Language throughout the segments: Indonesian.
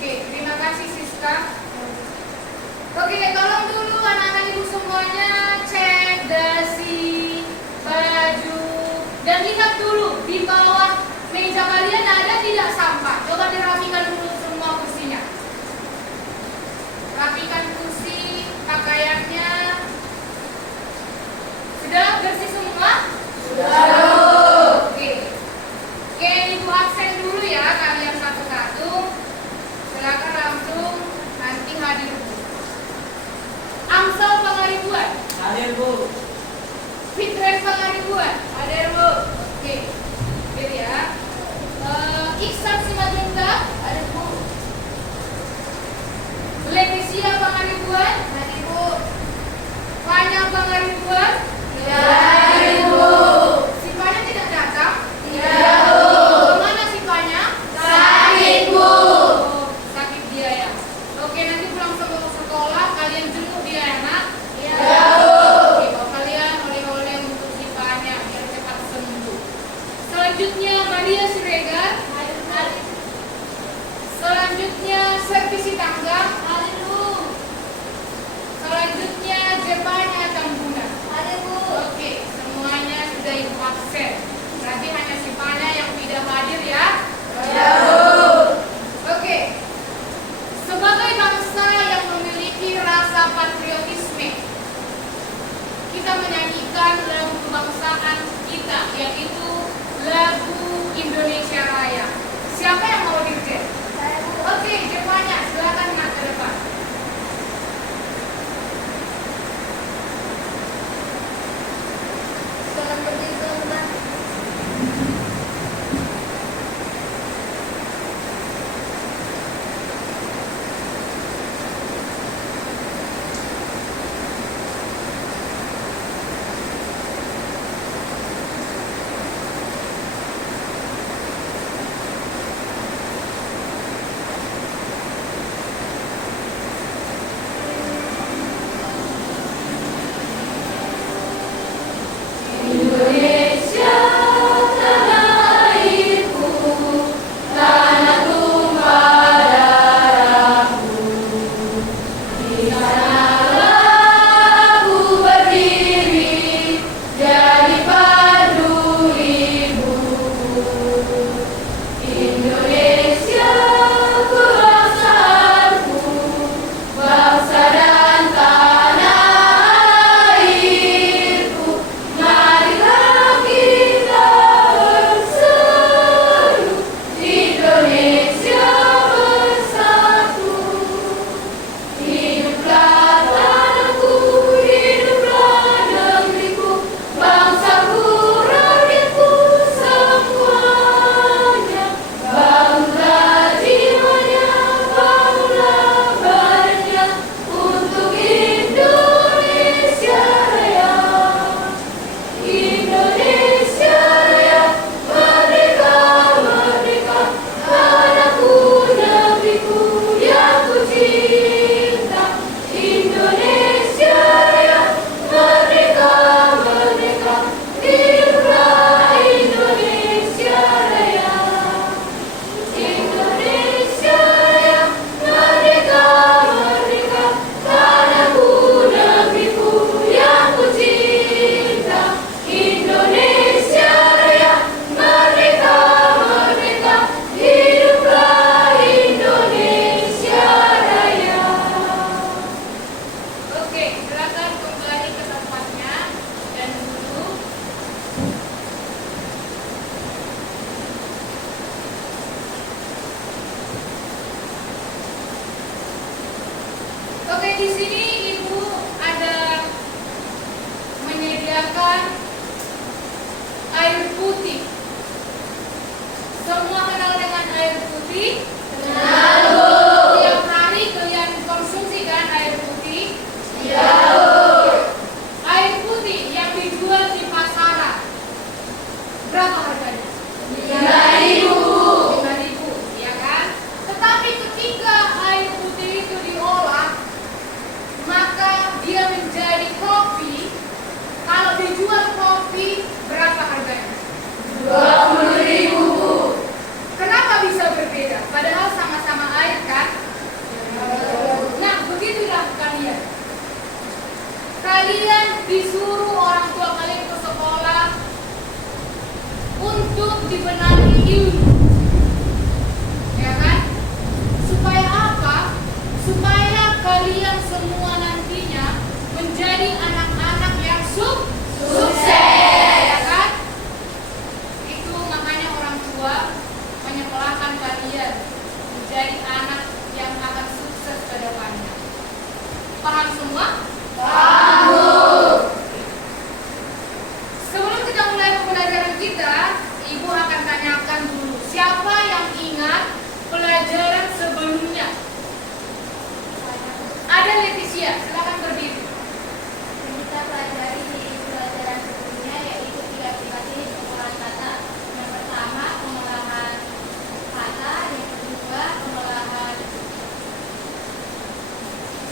Oke, terima kasih Siska. Oke, tolong dulu anak-anak ibu semuanya cek dasi, baju, dan lihat dulu di bawah meja kalian ada tidak sampah. Coba dirapikan dulu semua kursinya. Rapikan kursi, pakaiannya. Sudah bersih semua? Sudah. Oke, ibu absen dulu ya kalian satu-satu. Silakan langsung nanti hadir. Amsal Pangaribuan. Hadir Bu. Fitren Pangaribuan. Hadir Bu. Oke, hadir ya. Iksan Simadunta. Hadir Bu. Leticia Pangaribuan. Hadir Bu. Fanya Pangaribuan. Hadir Bu. Si Fanya tidak datang? Tidak Bu. Mana si Fanya? Sakit Bu. Oh, sakit dia ya. Oke, nanti pulang sekolah kalian jemput dia ya nak? Iya Bu. Oke, bawa kalian oleh-oleh untuk si Fanya biar cepat sembuh. Selanjutnya Maria Siregar. Selanjutnya Servisi Tangga. Hadir Bu. Selanjutnya Jepanya Tambunan. Hadir Bu. Oke, semuanya sudah ibu absen. Berarti hanya si Fanya yang tidak hadir ya. Iya Bu. Oke. Sebagai bangsa yang memiliki rasa patriotisme, kita menyanyikan lagu kebangsaan kita, yaitu lagu Indonesia Raya. Siapa yang mau dirjen? Saya Bu. Oke, Jepanya, silakan nak ke depan. Selamat berdiri teman-teman. Indonesia tanah airku, tanah tumpah darahku. Di sanalah aku berdiri, jadi pandu ibuku. Indonesia kebangsaanku, bangsa dan tanah airku. Marilah kita berseru, Indonesia bersatu. Hiduplah tanahku, hiduplah negeriku, bangsaku, rakyatku semuanya. Bangunlah jiwanya, bangunlah badannya untuk Indonesia Raya. Indonesia Raya, merdeka, merdeka, tanahku, negeriku yang ku cinta. Indonesia Raya, merdeka, merdeka, hiduplah Indonesia Raya. Indonesia Raya, merdeka, merdeka, tanahku, negeriku yang ku cinta. Indonesia Raya, merdeka, merdeka, hiduplah Indonesia Raya. Oke, silakan kembali ke tempatnya dan duduk. Oke, di sini Ibu ada menyediakan air putih. Semua kenal dengan air putih? Kenal Bu. Tiap hari kalian konsumsi kan air putih? Iya Bu. Air putih yang dijual di pasaran berapa harganya? 5.000 Bu. 5.000, ya kan? Tetapi ketika air putih itu diolah, maka dia menjadi kopi. Kalau dijual kopi, berapa harganya? 20.000 Bu. Kenapa bisa berbeda? Padahal disuruh orang tua kalian ke sekolah untuk dibenahi ilmu, ya kan? Supaya apa? Supaya kalian semua nantinya menjadi anak-anak yang sukses, ya kan? Itu makanya orang tua menyekolahkan kalian menjadi anak yang akan sukses ke depannya. Paham semua? Paham. Sebelum kita mulai pembelajaran kita, Ibu akan tanyakan dulu, siapa yang ingat pelajaran sebelumnya? Ada Leticia, silakan berdiri. Yang kita pelajari di pelajaran sebelumnya yaitu 3 aplikasi pengolahan kata. Yang pertama pengolahan kata, yang kedua pengolahan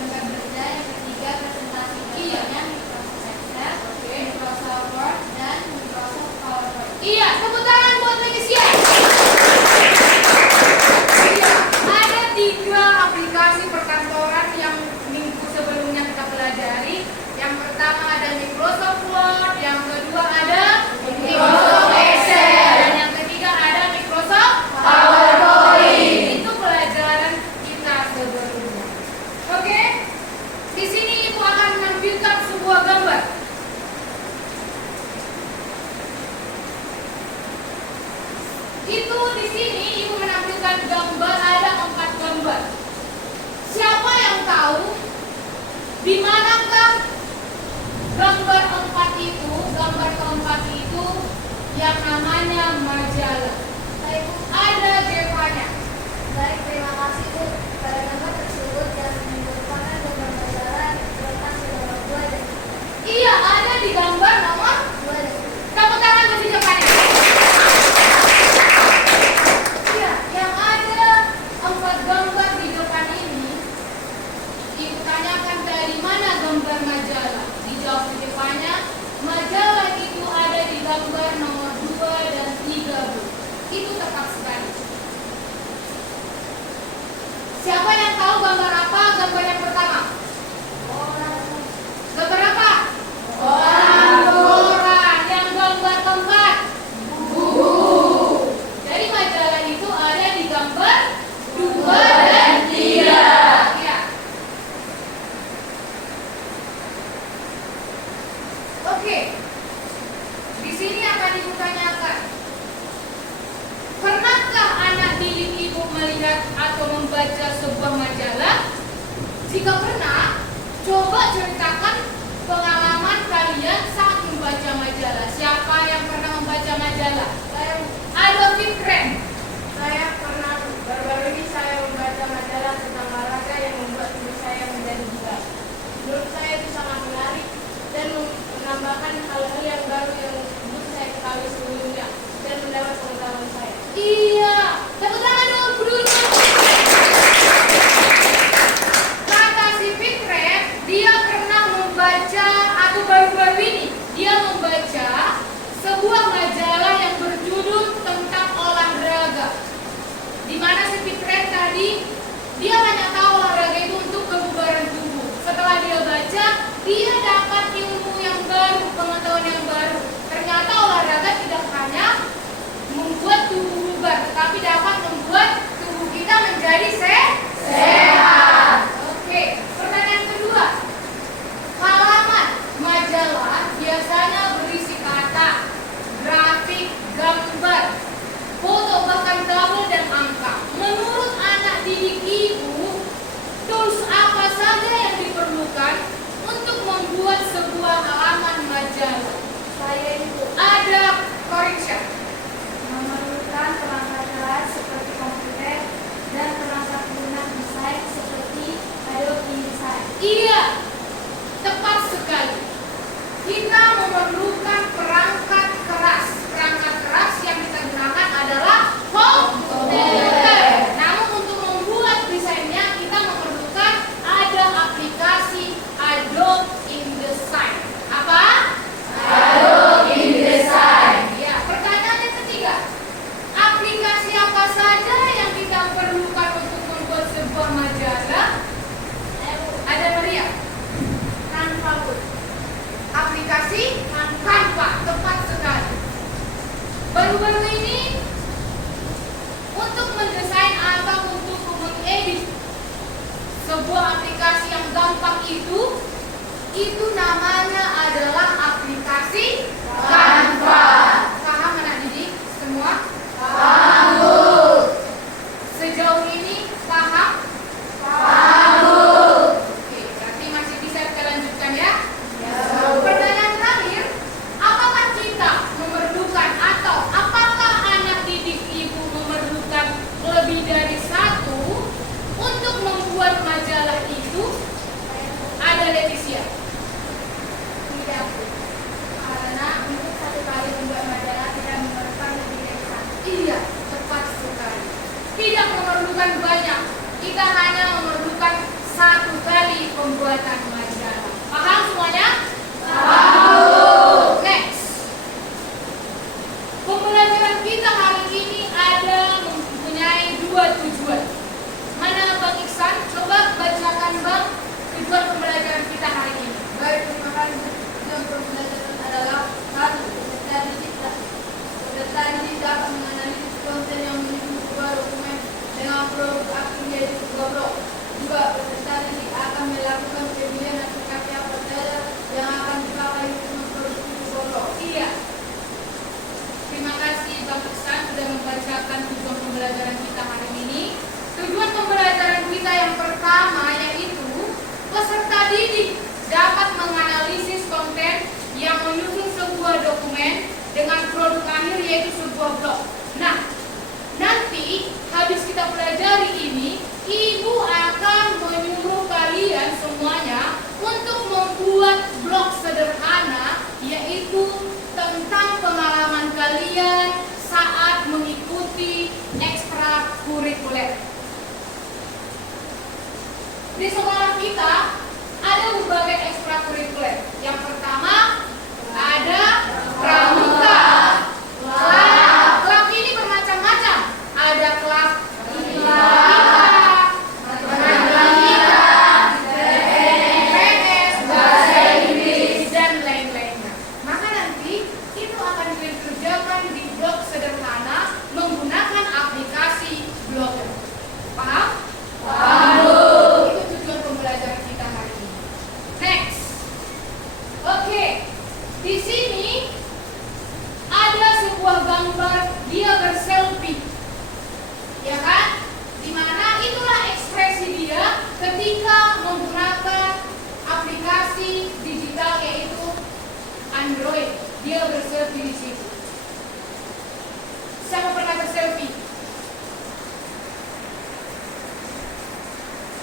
gambar benda, yang ketiga presentasi gambarnya Microsoft Excel, Microsoft Word, dan Microsoft PowerPoint. Iya, tepuk tangan buat Leticia. Iya, ada 3 aplikasi perkantoran yang minggu sebelumnya kita pelajari. Yang pertama ada Microsoft Word, yang kedua ada Microsoft Excel, dan yang ketiga ada Microsoft PowerPoint. Itu pelajaran kita sebelumnya. Oke? Di sini Ibu akan menampilkan sebuah gambar. Itu di sini Ibu menampilkan gambar, ada 4 gambar. Siapa yang tahu di manakah gambar 4 itu, gambar keempat itu yang namanya majalah? Ada Devanya. Baik, terima kasih Bu. Pada gambar tersebut yang merupakan gambar majalah yang terletak di nomor 2 dan Iya, ada di gambar nomor 2 dan tepuk tangan bagi Devanya. Iya, yang ada 4 gambar di depan ini, Ibu tanyakan dari mana gambar majalah? Dijawab di depannya, majalah itu ada di gambar nomor 2 dan 3, Bu. Itu tepat sekali. Siapa yang tahu gambar apa? Gambar yang pertama. Gambar apa? Orang. Yang gambar keempat. Buku. Jadi majalah itu ada di gambar 2 dan 3. Ya. Oke. Di sini akan Ibu tanyakan. Pernahkah anak didik Ibu melihat atau membaca sebuah majalah? Jika pernah, coba ceritakan pengalaman kalian saat membaca majalah. Siapa yang pernah membaca majalah? Adolf Hitler. Saya pernah baru-baru ini saya membaca majalah tentang olahraga yang membuat tubuh saya menjadi bugar. Menurut saya itu sangat menarik dan menambahkan hal-hal yang baru yang belum saya ketahui sebelumnya dan mendapat pengetahuan saya. Iya, tepuk tangan dong dulu. Kata si Fitret, dia pernah membaca atau baru-baru ini dia membaca sebuah majalah yang berjudul tentang olahraga. Di mana si Fitret tadi dia hanya tahu olahraga itu untuk kebugaran tubuh. Setelah dia baca, dia dapat ilmu yang baru, pengetahuan yang baru. Ternyata olahraga tidak hanya membuat tubuh bugar, tetapi dapat membuat tubuh kita menjadi sehat. Oke, pertanyaan kedua. Halaman majalah biasanya berisi kata, grafik, gambar, foto, bahkan tabel dan angka. Menurut anak didik Ibu, tools apa saja yang diperlukan untuk membuat sebuah halaman majalah? Saya itu Ada correction. memerlukan perangkat keras seperti komputer dan perangkat lunak desain seperti Adobe InDesign. Iya, tepat sekali. Kita memerlukan perangkat keras. Perangkat keras yang kita gunakan adalah komputer. Namun untuk membuat desainnya kita memerlukan ada aplikasi Adobe InDesign. Apa? Adobe InDesign. Ya, pertanyaan yang ketiga. Aplikasi apa Baru-baru ini untuk mendesain atau untuk mengedit sebuah aplikasi yang gampang itu namanya adalah aplikasi Canva. Paham anak didik semua? Paham, Bu. Sejauh ini paham? Paham, Bu. Oke, berarti masih bisa kita lanjutkan ya? Ya. Pertanyaan terakhir, apakah kita memerlukan atau apakah anak didik ibu memerlukan lebih dari satu untuk membuat majalah itu? Ada Leticia. Tidak, Bu. Karena untuk satu kali membuat majalah tidak memerlukan lebih dari satu. Iya, tepat sekali. Tidak memerlukan banyak. Kita hanya memerlukan satu kali pembuatan majalah. Paham semuanya? Paham. Next. Pembelajaran kita hari ini ada mempunyai dua tujuan. Mana Bang Iksan? Coba bacakan Bang tujuan pembelajaran kita hari ini. Baik, terima kasih. Tujuan pembelajaran adalah satu, peserta didik dapat menganalisis konten yang menyusun sebuah dokumen dengan produk aktif yaitu sebuah blog. Dua, peserta didik akan melakukan pemilihan aplikasi apa saja yang akan dipakai untuk memproduksi sebuah blog. Iya. Terima kasih Bang Iksan sudah membacakan tujuan pembelajaran kita hari ini. Tujuan pembelajaran kita yang pertama yaitu peserta didik dapat menganalisis konten yang menyusun sebuah dokumen dengan produk akhir yaitu sebuah blog. Nah, nanti habis kita pelajari ini, ibu akan menyuruh kalian semuanya untuk membuat blog sederhana yaitu tentang pengalaman kalian saat mengikuti ekstrakurikuler. Di sekolah kita ada berbagai ekstrakurikuler. Yang pertama ada pramuka. Klub ini bermacam-macam. Ada klub matematika, IPS, bahasa Inggris, dan lain-lainnya. Maka nanti itu akan dikerjakan di blog sederhana menggunakan aplikasi Blogger. Paham? Paham. Itu tujuan pembelajaran kita hari ini. Next. Oke. Di sini ada sebuah gambar dia berselfie. Ya kan? Dimana itulah ekspresi dia ketika menggunakan aplikasi digital yaitu Android. Dia berselfie di situ. Siapa pernah berselfie?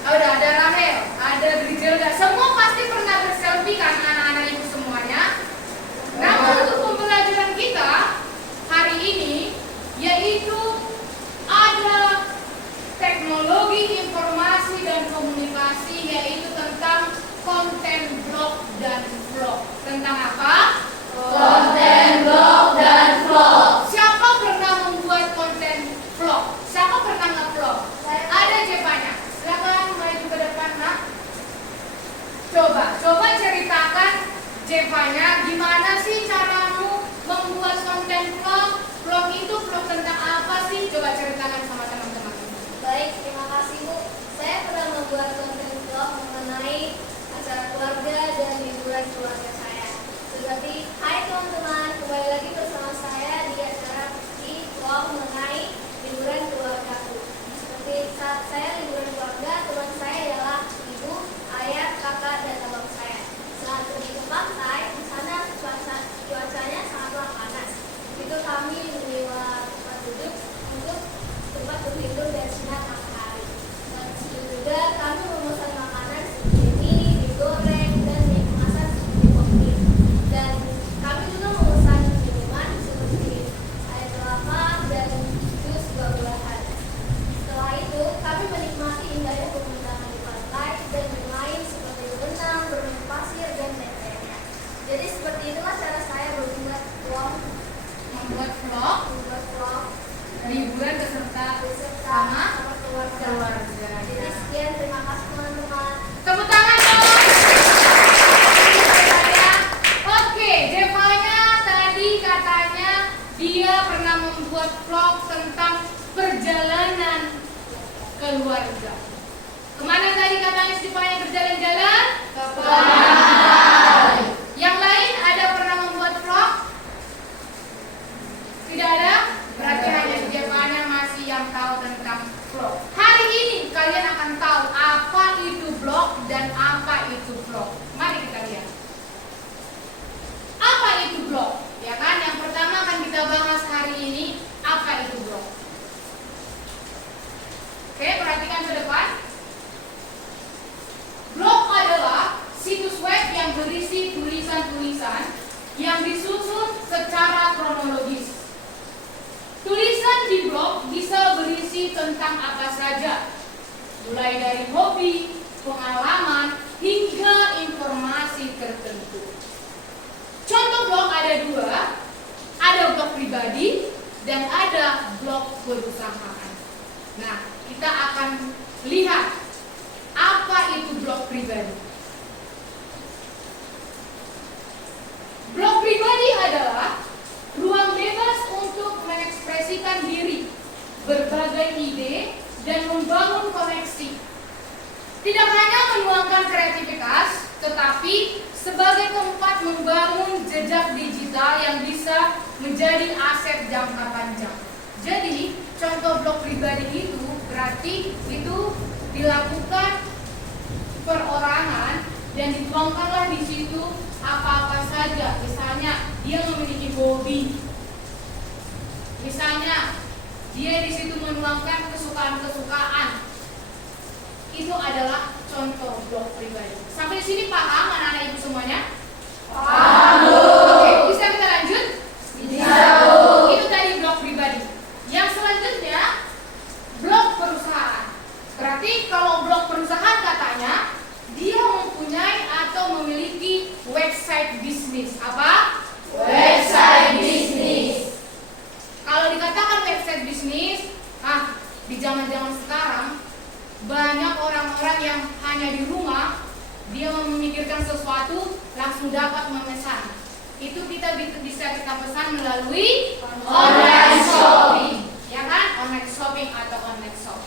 Ada Rahel, ada Griselda. Semua pasti pernah berselfie kan anak-anak ibu semuanya. Namun untuk pembelajaran kita hari ini yaitu ada teknologi informasi dan komunikasi yaitu tentang konten blog dan vlog. Tentang apa? Konten blog dan vlog. Siapa pernah membuat konten vlog? Siapa pernah nge-vlog? Ada Jepanya. Silakan maju ke depan, Nak. Coba ceritakan Jepanya, gimana sih caramu membuat konten vlog? Vlog itu vlog tentang apa sih? Coba ceritakan sama teman-teman. Baik, terima kasih Bu. Saya pernah membuat konten vlog mengenai acara keluarga dan liburan keluarga saya. Seperti, hai teman-teman, kembali lagi bersama saya di acara di vlog mengenai liburan keluargaku. Seperti saat saya liburan keluarga, teman saya adalah ibu, ayah, kakak, dan abang saya. Saat pergi ke pantai, di sana cuacanya sangatlah panas. Itu kami menyewa tempat duduk untuk tempat berlindung dari sinar matahari. Dan juga kami memesan makanan seperti mie, digoreng, dan kemasan seperti kopi. Dan kami juga memesan minuman seperti air kelapa dan jus buah-buahan. Setelah itu, kami menikmati indahnya pemandangan di pantai dan bermain seperti berenang, bermain pasir, dan lain-lainnya. Jadi seperti itulah cara saya membuat vlog. Membuat vlog liburan beserta sama keluarga. Jadi sekian, terima kasih teman-teman. Tepuk tangan dong. Oke, Jevanya tadi katanya dia pernah keluarga. Kemana tadi katanya Stefania berjalan-jalan? Ke pantai. Yang lain ada pernah membuat vlog? Tidak ada? Berarti hanya Stefania masih yang tahu tentang vlog. Hari ini kalian akan tahu apa itu vlog dan apa itu vlog. Mari kita lihat. Apa itu vlog? Ya kan? Yang pertama akan kita bahas hari ini, apa itu vlog. Oke, perhatikan ke depan. Blog adalah situs web yang berisi tulisan-tulisan yang disusun secara kronologis. Tulisan di blog bisa berisi tentang apa saja, mulai dari hobi, pengalaman, hingga informasi tertentu. Contoh blog ada dua, ada blog pribadi dan ada blog perusahaan. Nah, kita akan lihat apa itu blog pribadi. Blog pribadi adalah ruang bebas untuk mengekspresikan diri, berbagai ide, dan membangun koneksi. Tidak hanya menuangkan kreativitas, tetapi sebagai tempat membangun jejak digital yang bisa menjadi aset jangka panjang. Jadi, contoh blog pribadi itu berarti itu dilakukan perorangan dan dituangkanlah di situ apa-apa saja. Misalnya dia memiliki hobi, misalnya dia di situ menuangkan kesukaan-kesukaan. Itu adalah contoh blog pribadi. Sampai sini paham anak-anak ibu semuanya? Paham. Oke, bisa kita lanjut? Bisa. Itu tadi blog pribadi. Yang selanjutnya blog perusahaan. Berarti kalau blog perusahaan katanya dia mempunyai atau memiliki website bisnis. Apa? Website bisnis. Kalau dikatakan website bisnis, di zaman-zaman sekarang banyak orang-orang yang hanya di rumah, dia memikirkan sesuatu langsung dapat memesan. Itu kita bisa kita pesan melalui online shopping, ya kan? Online shopping atau online shop.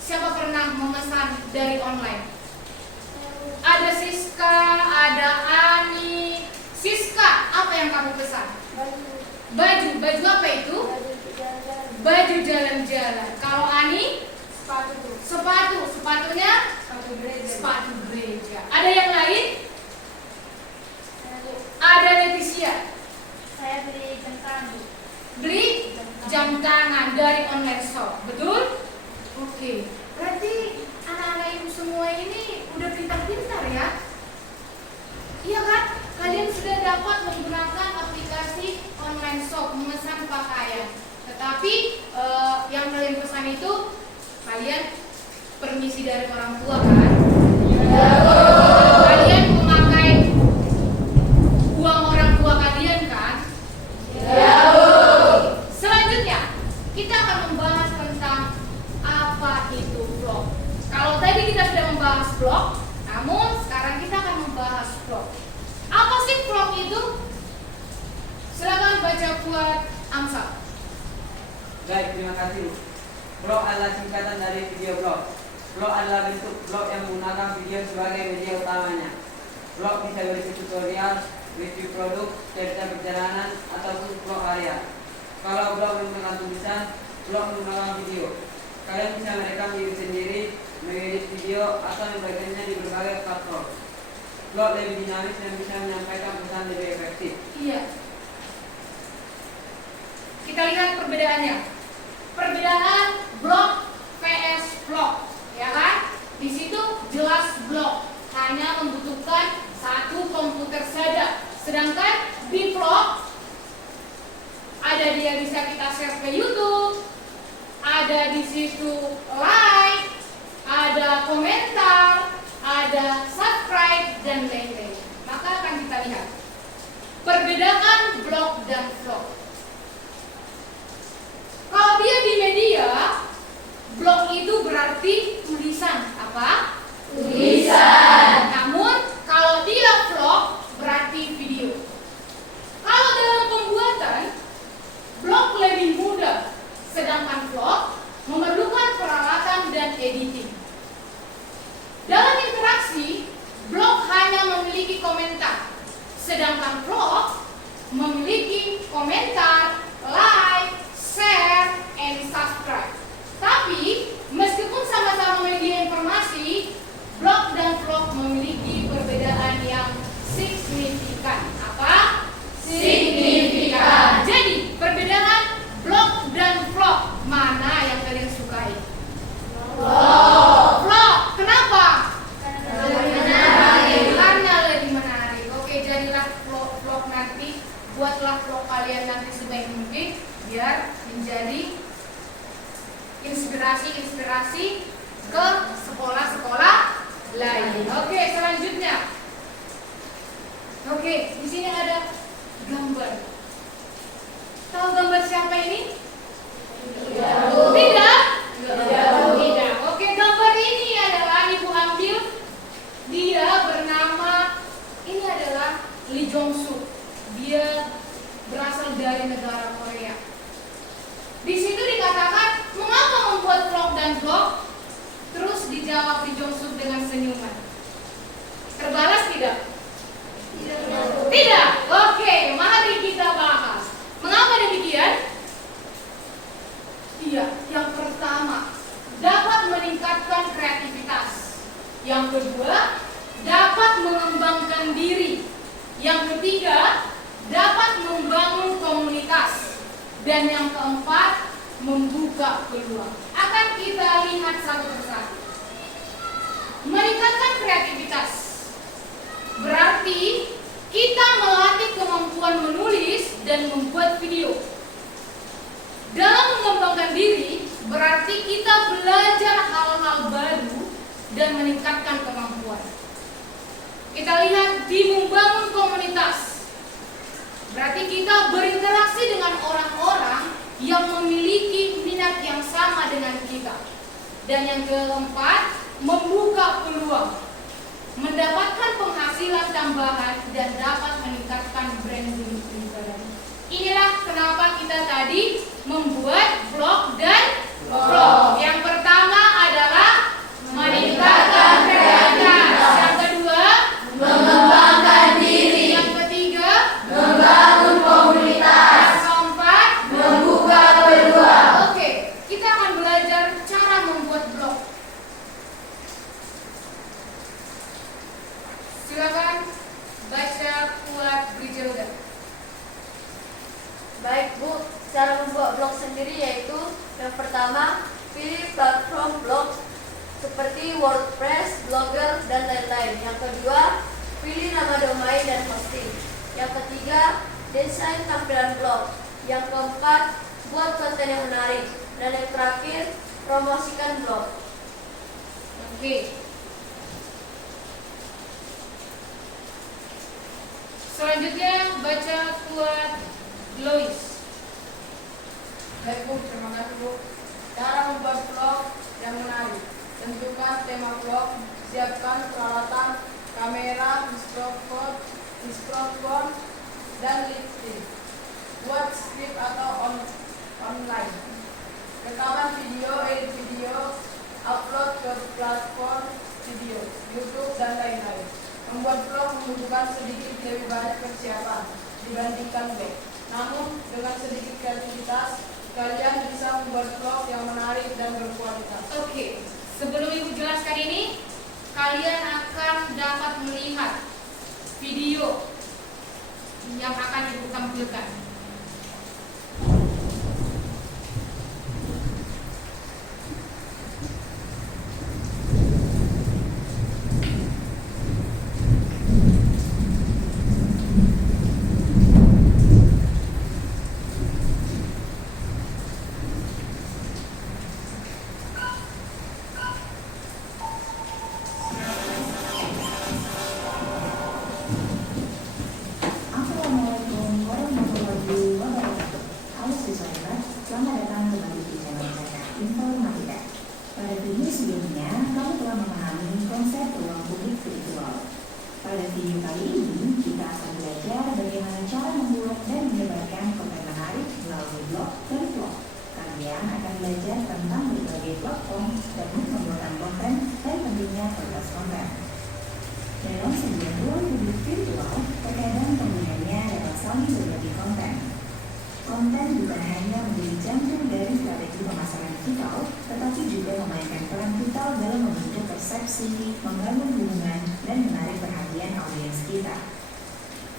Siapa pernah memesan dari online? Ada Siska, ada Ani. Siska, apa yang kamu pesan? Baju. Baju apa itu? Baju jalan-jalan. Kalau Ani? Sepatu. Sepatunya? Sepatu gereja. Ada yang lain? Ada Leticia. Saya beli jam tangan. Beli jam tangan dari online shop. Betul? Oke. Berarti anak-anak ibu semua ini udah pintar-pintar ya? Iya kan? Kalian sudah dapat menggunakan aplikasi online shop memesan pakaian. Tetapi yang kalian pesan itu kalian permisi dari orang tua kan? Ya. Kalian memakai uang orang tua kalian kan? Ya. Selanjutnya kita akan membahas tentang apa itu vlog. Kalau tadi kita sudah membahas vlog, namun sekarang kita akan membahas vlog. Apa sih vlog itu? Silakan baca buat Amsal. Baik, terima kasih. Vlog adalah singkatan dari video blog. Vlog adalah bentuk blog yang menggunakan video sebagai media utamanya. Vlog bisa berisi tutorial, review produk, cerita perjalanan, ataupun vlog harian. Kalau blog menggunakan tulisan, vlog menggunakan video. Kalian bisa merekam diri sendiri, mengedit video, atau membagikannya di berbagai platform. Vlog lebih dinamis dan bisa menyampaikan pesan lebih efektif. Iya. Kita lihat perbedaannya. Perbedaan blog vs vlog, ya kan? Di situ jelas blog hanya membutuhkan satu komputer saja. Sedangkan di vlog ada dia bisa kita share ke YouTube, ada di situ like, ada komentar, ada subscribe dan lain-lain. Maka akan kita lihat perbedaan blog dan vlog. Kalau dia di media, blog itu berarti tulisan. Apa? Tulisan. Namun kalau dia vlog berarti video. Kalau dalam pembuatan, blog lebih mudah, sedangkan vlog memerlukan peralatan dan editing. Sedangkan vlog memiliki komentar, like, share, and subscribe. Tapi meskipun sama-sama media informasi, blog dan vlog memiliki perbedaan yang signifikan. Apa? Signifikan. Jadi perbedaan blog dan vlog mana yang kalian sukai? Vlog. Kenapa? Karena lebih menarik. Oke, jadilah vlog nanti, buatlah vlog kalian nanti sebaik mungkin biar menjadi inspirasi ke sekolah-sekolah lain. Oke, selanjutnya. Oke, di sini ada gambar. Tahu gambar siapa ini? Tidak? Tidak. Oke, gambar ini adalah ibu ambil. Dia bernama, ini adalah Lee Jong Suk. Dia berasal dari negara Korea. Di situ dikatakan, mengapa membuat vlog dan vlog? Terus dijawab Lee Jong Suk dengan senyuman. Terbalas tidak? Tidak. Oke, mari kita bahas. Mengapa demikian? Iya, yang pertama, dapat meningkatkan kreativitas. Yang kedua, dapat mengembangkan diri. Yang ketiga, dapat membangun komunitas. Dan yang keempat, membuka peluang. Akan kita lihat satu persatu. Meningkatkan kreativitas berarti kita melatih kemampuan menulis dan membuat video. Dalam mengembangkan diri berarti kita belajar hal-hal baru dan meningkatkan kemampuan. Kita lihat di membangun komunitas. Berarti kita berinteraksi dengan orang-orang yang memiliki minat yang sama dengan kita. Dan yang keempat, membuka peluang, mendapatkan penghasilan tambahan dan dapat meningkatkan branding pribadi. Inilah kenapa kita tadi membuat vlog dan vlog. Yang pertama adalah meningkatkan kreativitas. Yang kedua, mengembangkan diri. Yang ketiga, membangun komunitas. Yang keempat, membuka peluang. Oke, kita akan belajar cara membuat vlog. Silakan baca kuat Bridgelda. Baik Bu, cara membuat blog sendiri yaitu yang pertama, pilih platform blog seperti WordPress, Blogger, dan lain-lain. Yang kedua, pilih nama domain dan hosting. Yang ketiga, desain tampilan blog. Yang keempat, buat konten yang menarik. Dan yang terakhir, promosikan blog. Oke. Selanjutnya baca kuat Lois. Baik Bu, terima kasih Bu. Cara membuat vlog yang menarik. Tentukan tema vlog, siapkan peralatan, kamera, mikrofon, dan lipstick. Buat skrip atau online. Rekaman video, edit video, upload ke platform video, YouTube, dan lain-lain. Membuat vlog membutuhkan sedikit lebih banyak persiapan dibandingkan blog. Namun, dengan sedikit kreativitas, kalian bisa membuat vlog yang menarik dan berkualitas. Oke, sebelum Ibu jelaskan ini, kalian akan dapat melihat video yang akan Ibu tampilkan. dan membuat konten dan tentunya kualitas konten. Dalam Dalam sebuah ruang publik virtual, terkadang penggunanya dapat saling berbagi konten. Konten bukan hanya menjadi jantung dari strategi pemasaran digital, tetapi juga memainkan peran vital dalam membentuk persepsi, membangun hubungan, dan menarik perhatian audiens kita.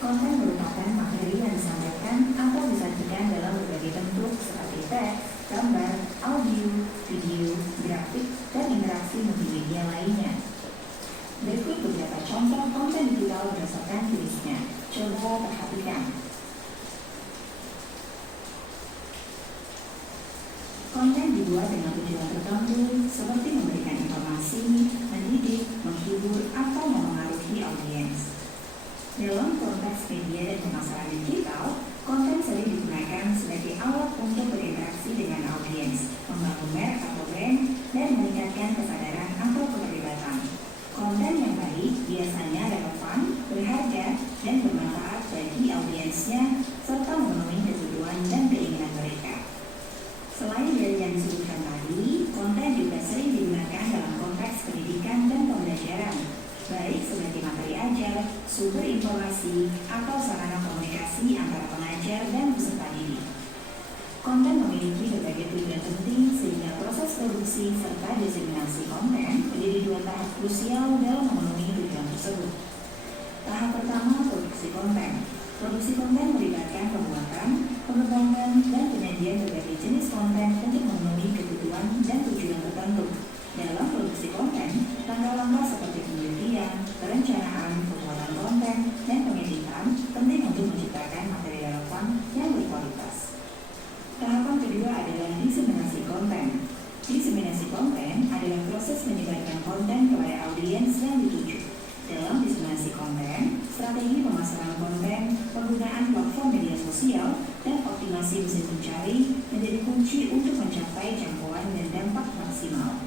Konten merupakan materi yang disampaikan atau disajikan dalam berbagai bentuk seperti teks, gambar, audio, video, grafik, dan interaksi multimedia lainnya. Berikut beberapa contoh konten digital berdasarkan jenisnya. Coba perhatikan. Konten dibuat dengan tujuan tertentu seperti memberikan informasi, mendidik, menghibur, atau memengaruhi audiens. Dalam konteks media dan pemasaran digital, konten sering digunakan sebagai alat untuk berinteraksi dengan audiens, membangun merek atau brand, dan meningkatkan kesadaran atau keterlibatan. Konten yang baik biasanya relevan, berharga, dan bermanfaat bagi audiensnya, serta memenuhi kebutuhan dan keinginan mereka. Selain dari yang disebutkan tadi, konten juga sering digunakan dalam konteks pendidikan dan pembelajaran, baik sebagai materi ajar, sumber informasi, atau sarana komunikasi antara pengajar dan peserta didik. Konten memiliki berbagai tujuan penting sehingga proses produksi serta diseminasi konten menjadi dua tahap krusial dalam memenuhi tujuan tersebut. Tahap pertama, produksi konten. Produksi konten melibatkan pembuatan, pengembangan, dan penyajian berbagai jenis konten untuk memenuhi kebutuhan dan tujuan tertentu. Dalam produksi konten, langkah-langkah seperti penelitian, perencanaan, pembuatan konten, dan pengeditan penting untuk menciptakan materi relevan yang berkualitas. Tahapan kedua adalah diseminasi konten. Diseminasi konten adalah proses menyebarkan konten kepada audiens yang dituju. Dalam diseminasi konten, strategi pemasaran konten, penggunaan platform media sosial, dan optimasi mesin pencari menjadi kunci untuk mencapai jangkauan dan dampak maksimal.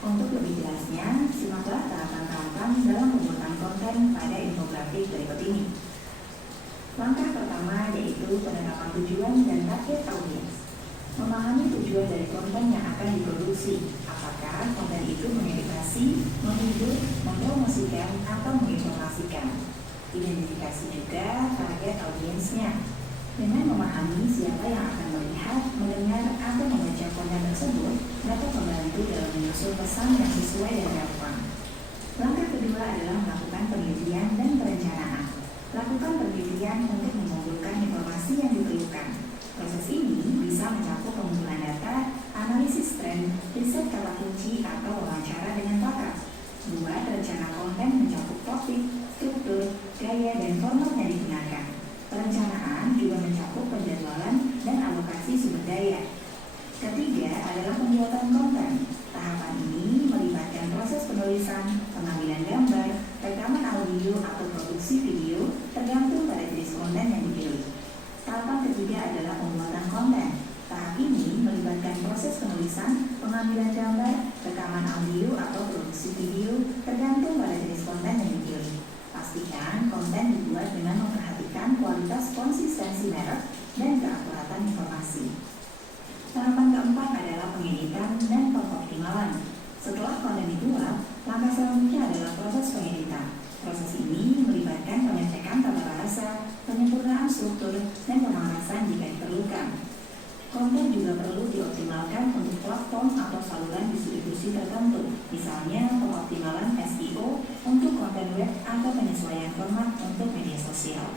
Untuk lebih jelasnya, simaklah tahapan-tahapan dalam pembuatan konten pada infografik berikut ini. Langkah pertama yaitu penetapan tujuan dan target audiens. Memahami tujuan dari konten yang akan diproduksi, apakah konten itu mengedukasi, menghibur, mempromosikan, atau menginformasikan. Identifikasi juga target audiensnya. Dengan memahami siapa yang akan melihat, mendengar, atau membaca konten tersebut dapat membantu dalam menyusun pesan yang sesuai dan relevan. Langkah kedua adalah melakukan penelitian dan perencanaan. Lakukan penelitian untuk mengumpulkan informasi yang diperlukan. Proses ini bisa mencakup pengumpulan data, analisis tren, riset kata kunci, atau wawancara dengan pakar. Buat rencana konten mencakup topik, struktur, gaya, dan format yang digunakan. Perencanaan juga mencakup penjadwalan dan alokasi sumber daya. Ketiga adalah pembuatan konten. Tahapan ini melibatkan proses penulisan, pengambilan gambar, rekaman audio, atau produksi video, tergantung pada jenis konten yang dipilih. Tahapan ketiga adalah pembuatan konten. Tahap ini melibatkan proses penulisan, pengambilan gambar, rekaman audio, atau produksi video, tergantung pada jenis konten yang dipilih. Pastikan konten dibuat dengan memperhatikan kualitas konsistensi merek dan keakuratan informasi. Tahapan keempat adalah pengeditan dan pengoptimalan. Setelah konten dibuat, langkah selanjutnya adalah proses pengeditan. Proses ini melibatkan pengecekan tata bahasa, penyempurnaan struktur, dan pemanasan jika diperlukan. Konten juga perlu dioptimalkan untuk platform atau saluran distribusi tertentu, misalnya pengoptimalan SEO untuk konten web atau penyesuaian format untuk media sosial.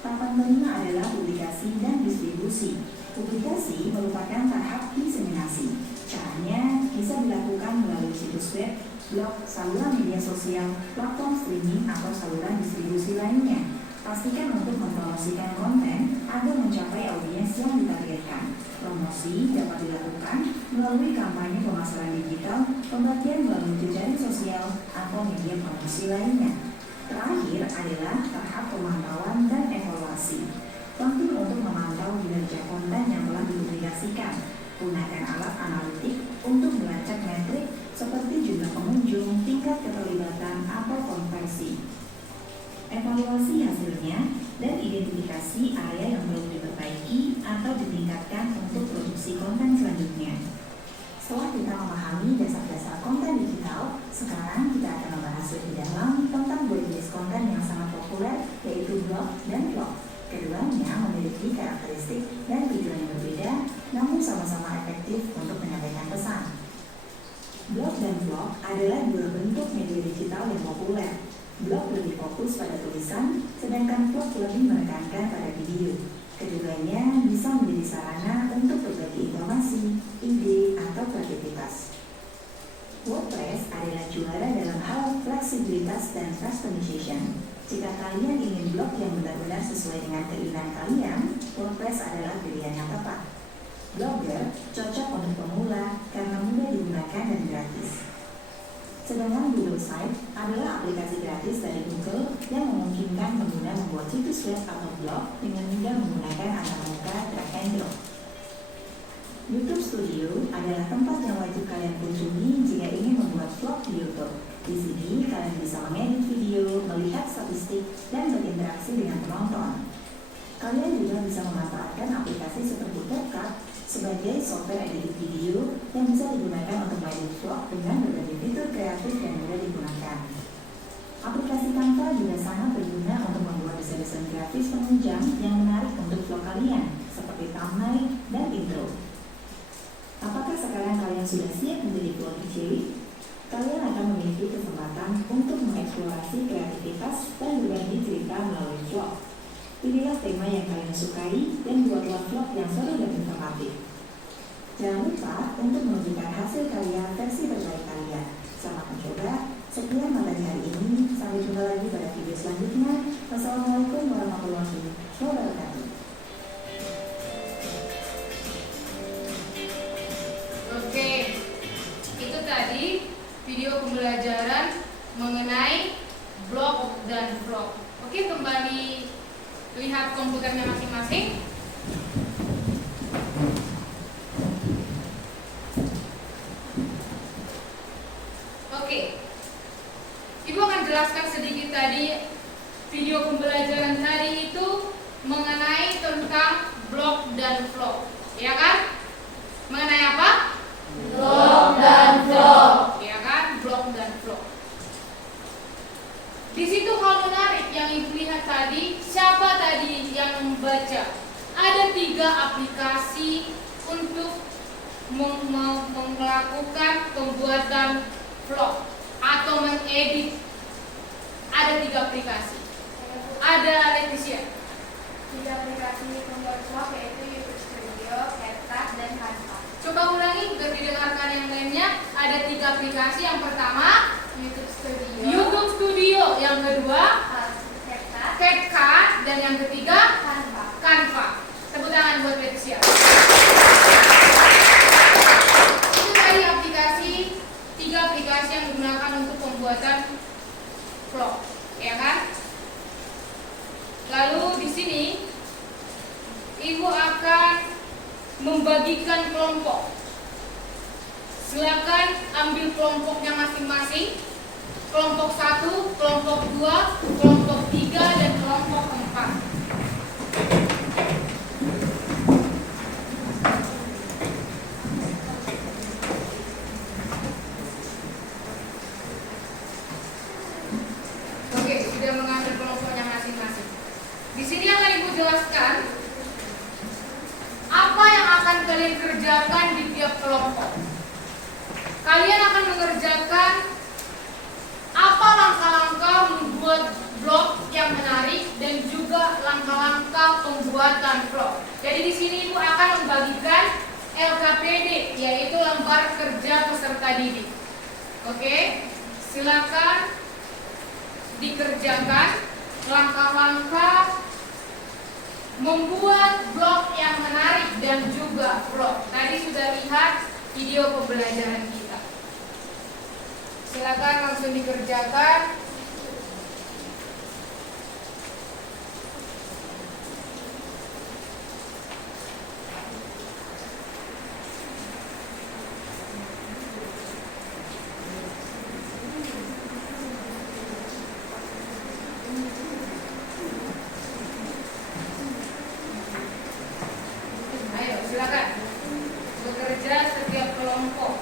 Tahapan kelima adalah publikasi dan distribusi. Publikasi merupakan tahap diseminasi. Caranya bisa dilakukan melalui situs web, blog, saluran media sosial, platform streaming, atau saluran distribusi lainnya. Pastikan untuk mempromosikan konten agar mencapai audiens yang ditargetkan. Promosi dapat dilakukan melalui kampanye pemasaran digital, pembagian melalui jejaring sosial, atau media promosi lainnya. Terakhir adalah tahap pemantauan dan evaluasi. Penting untuk memantau kinerja konten yang telah dipublikasikan. Gunakan alat analitik untuk melacak metrik seperti jumlah pengunjung, tingkat keterlibatan, atau konversi. Evaluasi hasilnya dan identifikasi area yang perlu diperbaiki atau ditingkatkan untuk produksi konten selanjutnya. Setelah kita memahami dasar-dasar konten digital, Sekarang kita akan membahas lebih dalam tentang dua jenis konten yang sangat populer, yaitu blog dan vlog. Keduanya memiliki karakteristik dan tujuan yang berbeda, namun sama-sama efektif untuk menyampaikan pesan. Blog dan vlog adalah dua bentuk media digital yang populer. Blog lebih fokus pada tulisan, sedangkan vlog lebih menekankan pada video. Keduanya bisa menjadi sarana untuk berbagi informasi, ide, atau kreativitas. WordPress adalah juara dalam hal fleksibilitas dan customization. Jika kalian ingin blog yang benar-benar sesuai dengan keinginan kalian, WordPress adalah pilihan yang tepat. Blogger cocok untuk pemula karena mudah digunakan dan gratis. Sedangkan Google Sites adalah aplikasi gratis dari Google yang memungkinkan pengguna membuat situs web atau blog dengan mudah menggunakan antarmuka drag and drop. YouTube Studio adalah tempat yang wajib kalian kunjungi jika ingin membuat vlog di YouTube. Di sini kalian bisa mengedit video, melihat statistik, dan berinteraksi dengan penonton. Kalian juga bisa memanfaatkan aplikasi seperti CapCut sebagai software editing video yang bisa digunakan untuk mengedit vlog dengan berbagai fitur kreatif yang mudah digunakan. Aplikasi Canva juga sangat berguna untuk membuat desain-desain grafis penunjang yang menarik untuk vlog kalian, seperti thumbnail dan intro. Apakah sekarang kalian sudah siap menjadi vlogger cilik? Kalian akan memiliki kesempatan untuk mengeksplorasi kreativitas dan berbagi cerita melalui vlog. Pilihlah tema yang kalian sukai dan buatlah vlog yang seru dan informatif. Jangan lupa untuk menunjukkan hasil karya versi terbaik kalian. Selamat mencoba. Sekian materi hari ini. Sampai jumpa lagi pada video selanjutnya. Wassalamualaikum warahmatullahi wabarakatuh. Oke, itu tadi video pembelajaran mengenai blog dan vlog. Oke, kembali lihat komputernya masing-masing. Oke, Ibu akan jelaskan sedikit tadi video pembelajaran hari itu mengenai tentang blog dan vlog, ya kan? Mengenai apa? Blog dan vlog. Ya kan? Blog dan vlog. Di situ hal menarik yang Ibu lihat tadi, siapa tadi yang membaca? Ada 3 aplikasi untuk melakukan pembuatan vlog atau mengedit. Ada 3 aplikasi. Ada Leticia. 3 aplikasi pembuat vlog yaitu YouTube Studio, CapCut, dan Canva. Coba ulangi biar didengarkan yang lainnya. Ada 3 aplikasi. Yang pertama YouTube Studio, YouTube Studio, yang kedua CapCut, CapCut, dan yang ketiga Canva. Canva. Tepuk tangan buat Leticia. Itu tadi aplikasi, 3 aplikasi yang digunakan untuk pembuatan vlog, ya kan? Lalu di sini Ibu akan membagikan kelompok. Silakan ambil kelompoknya masing-masing. Kelompok 1, kelompok 2, kelompok 3, dan kelompok 4. Oke, sudah mengambil kelompoknya masing-masing. Di sini akan Ibu jelaskan apa yang akan kalian kerjakan di tiap kelompok. Kalian akan mengerjakan apa langkah-langkah membuat blog yang menarik dan juga langkah-langkah pembuatan vlog. Jadi di sini Ibu akan membagikan LKPD, yaitu lembar kerja peserta didik. Oke, silakan dikerjakan langkah-langkah membuat blog yang menarik dan juga vlog. Tadi sudah lihat video pembelajaran kita. Silakan langsung dikerjakan. Ayo, silakan bekerja setiap kelompok.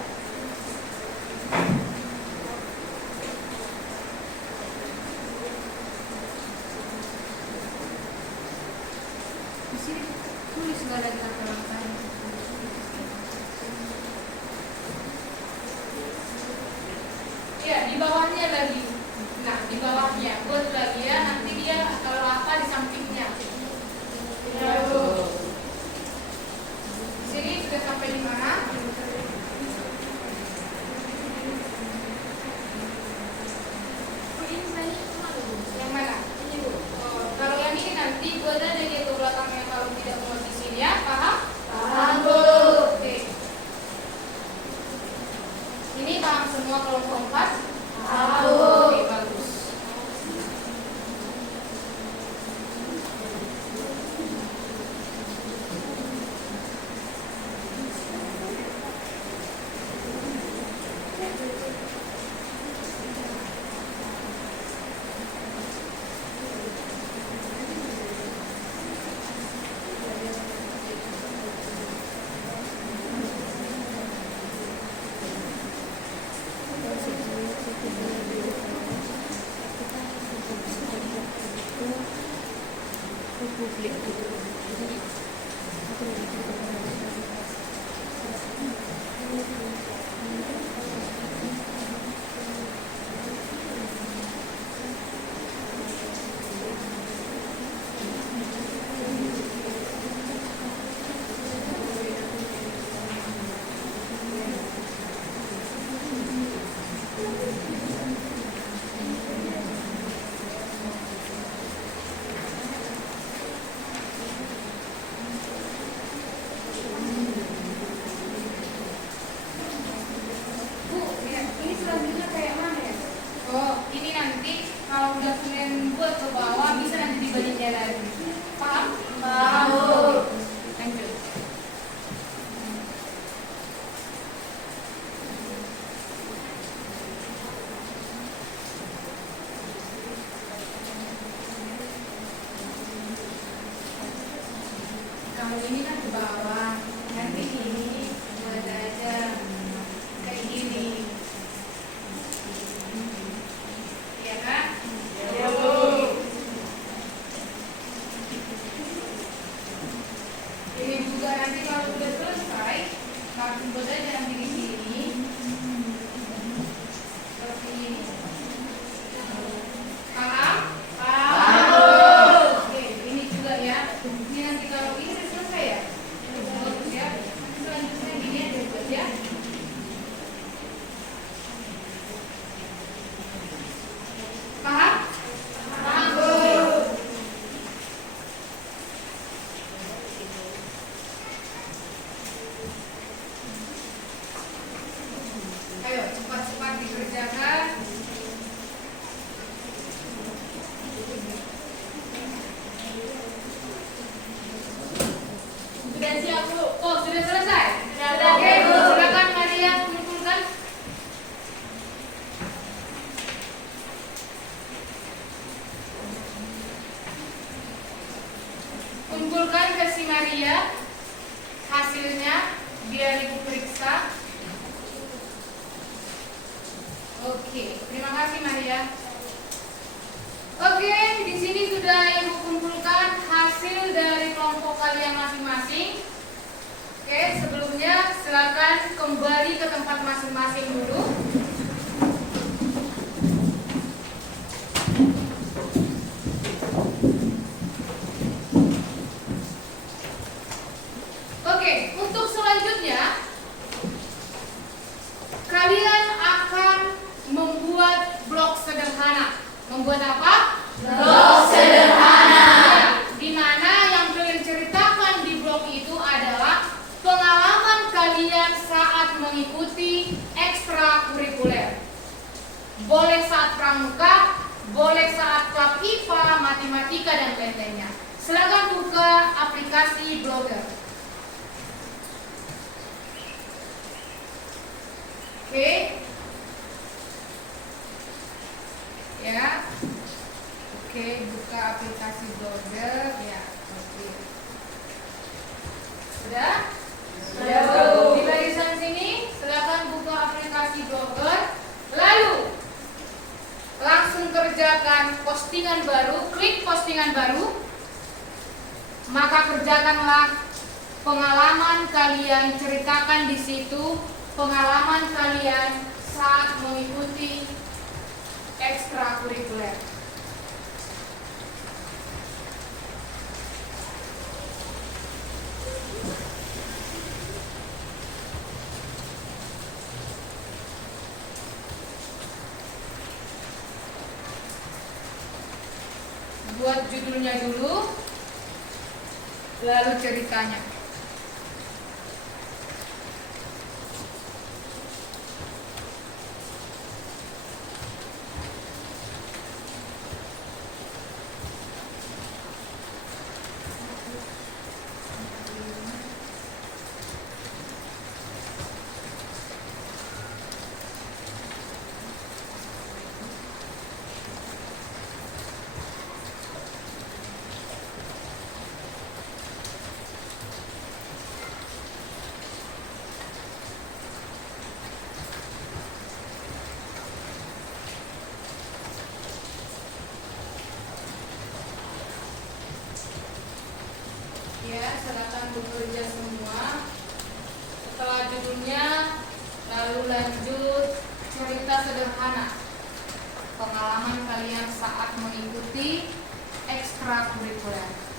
sudah ada gerakan. Ya, di bawahnya lagi. Nah, di bawahnya buat lagi ya. Nanti dia kalau apa di sampingnya. Sini sudah sampai di mana? Yang mana? Oh, kalau yang ini nanti gue ada dia ke belakangnya kalau tidak mau di sini ya, paham? Paham, Bu. Oke. Ini paham semua kelompok 4? Paham, Bu. Oke, bagus. Bu, lihat, ini selanjutnya kayak mana ya? Oh, ini nanti kalau udah kalian buat ke bawah bisa nanti dibalikin lagi. Paham? Paham, Bu. Thank you. Kalau ini kan ke bawah, nanti ini buat aja kayak gini. Iya kan? Ya, Bu. Ini juga nanti kalau udah selesai, langsung buat aja nanti di sini. Seperti ini. Paham? Paham. Oke, ini juga ya. Ini nanti kalau ini udah selesai ya. Bagus ya. Nanti selanjutnya gini aja buat ya. Paham? Paham, Bu. Ayo cepat-cepat dikerjakan. Sudah siap Bu? Oh sudah selesai? Sudah, Oke Bu. silakan Maria kumpulkan. Kumpulkan ke si Maria hasilnya biar ibu periksa. Oke, terima kasih Maria. Oke, di sini sudah ibu kumpulkan hasil dari kelompok kalian masing-masing. Oke, sebelumnya silakan kembali ke tempat masing-masing dulu. Oke, untuk selanjutnya kalian akan membuat blok sederhana. Membuat apa? Blok sederhana. Ya, di mana yang kalian ceritakan di blok itu adalah pengalaman kalian saat mengikuti ekstrakurikuler. Boleh saat pramuka, boleh saat klub IPA, matematika dan lain-lainnya. Silakan buka aplikasi Blogger. Oke. Ya. Oke, buka aplikasi Blogger ya. Oke. Sudah? Sudah, Bu. Di barisan sini silakan buka aplikasi Blogger. Lalu langsung kerjakan postingan baru, klik postingan baru. Maka kerjakanlah pengalaman kalian ceritakan di situ, pengalaman kalian saat mengikuti ekstrakurikuler. Buat judulnya dulu, lalu ceritanya. Ya, silakan bekerja semua. Setelah judulnya, lalu lanjut cerita sederhana pengalaman kalian saat mengikuti ekstrakurikuler.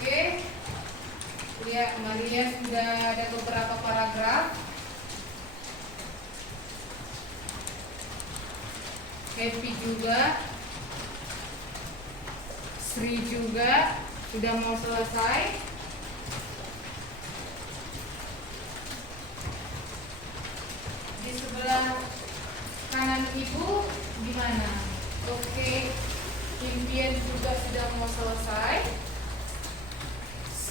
Oke, ya, Maria sudah ada beberapa paragraf. Happy juga, Sri juga sudah mau selesai. Di sebelah kanan ibu gimana? Oke, impian juga sudah mau selesai.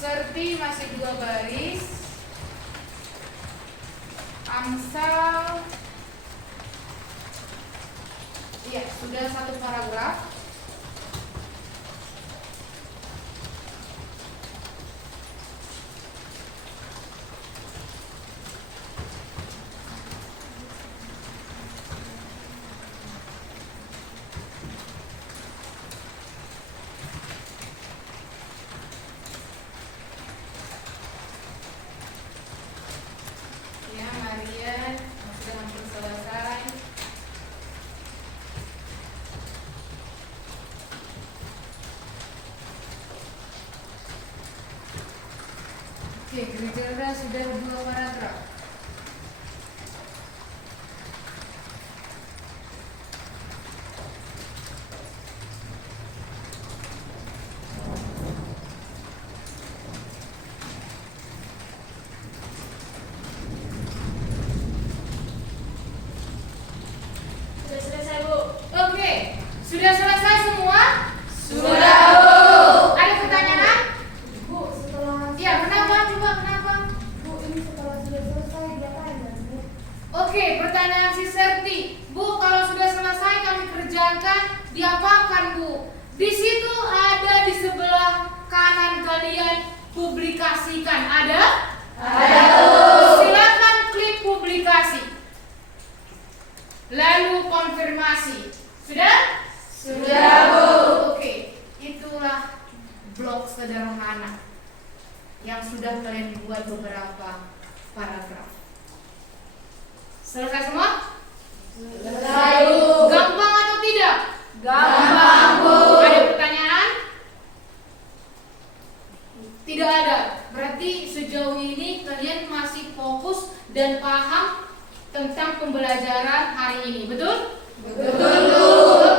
Serti masih 2 baris. Amsal, ya sudah 1 paragraf. Ya, Marian sudah hampir selesai. Oke, Griselda sudah 2 paragraf. diapakan, Bu? Di situ ada di sebelah kanan kalian publikasikan. Ada? Ada. Silakan klik publikasi. Lalu konfirmasi. Sudah? Sudah, Bu. Oke, itulah blog sederhana yang sudah kalian buat beberapa paragraf. Selesai semua? Selesai, Bu. Gampang atau tidak? Gampang, Bu. Ada pertanyaan? Tidak ada. Berarti sejauh ini kalian masih fokus dan paham tentang pembelajaran hari ini, betul? Betul, Bu.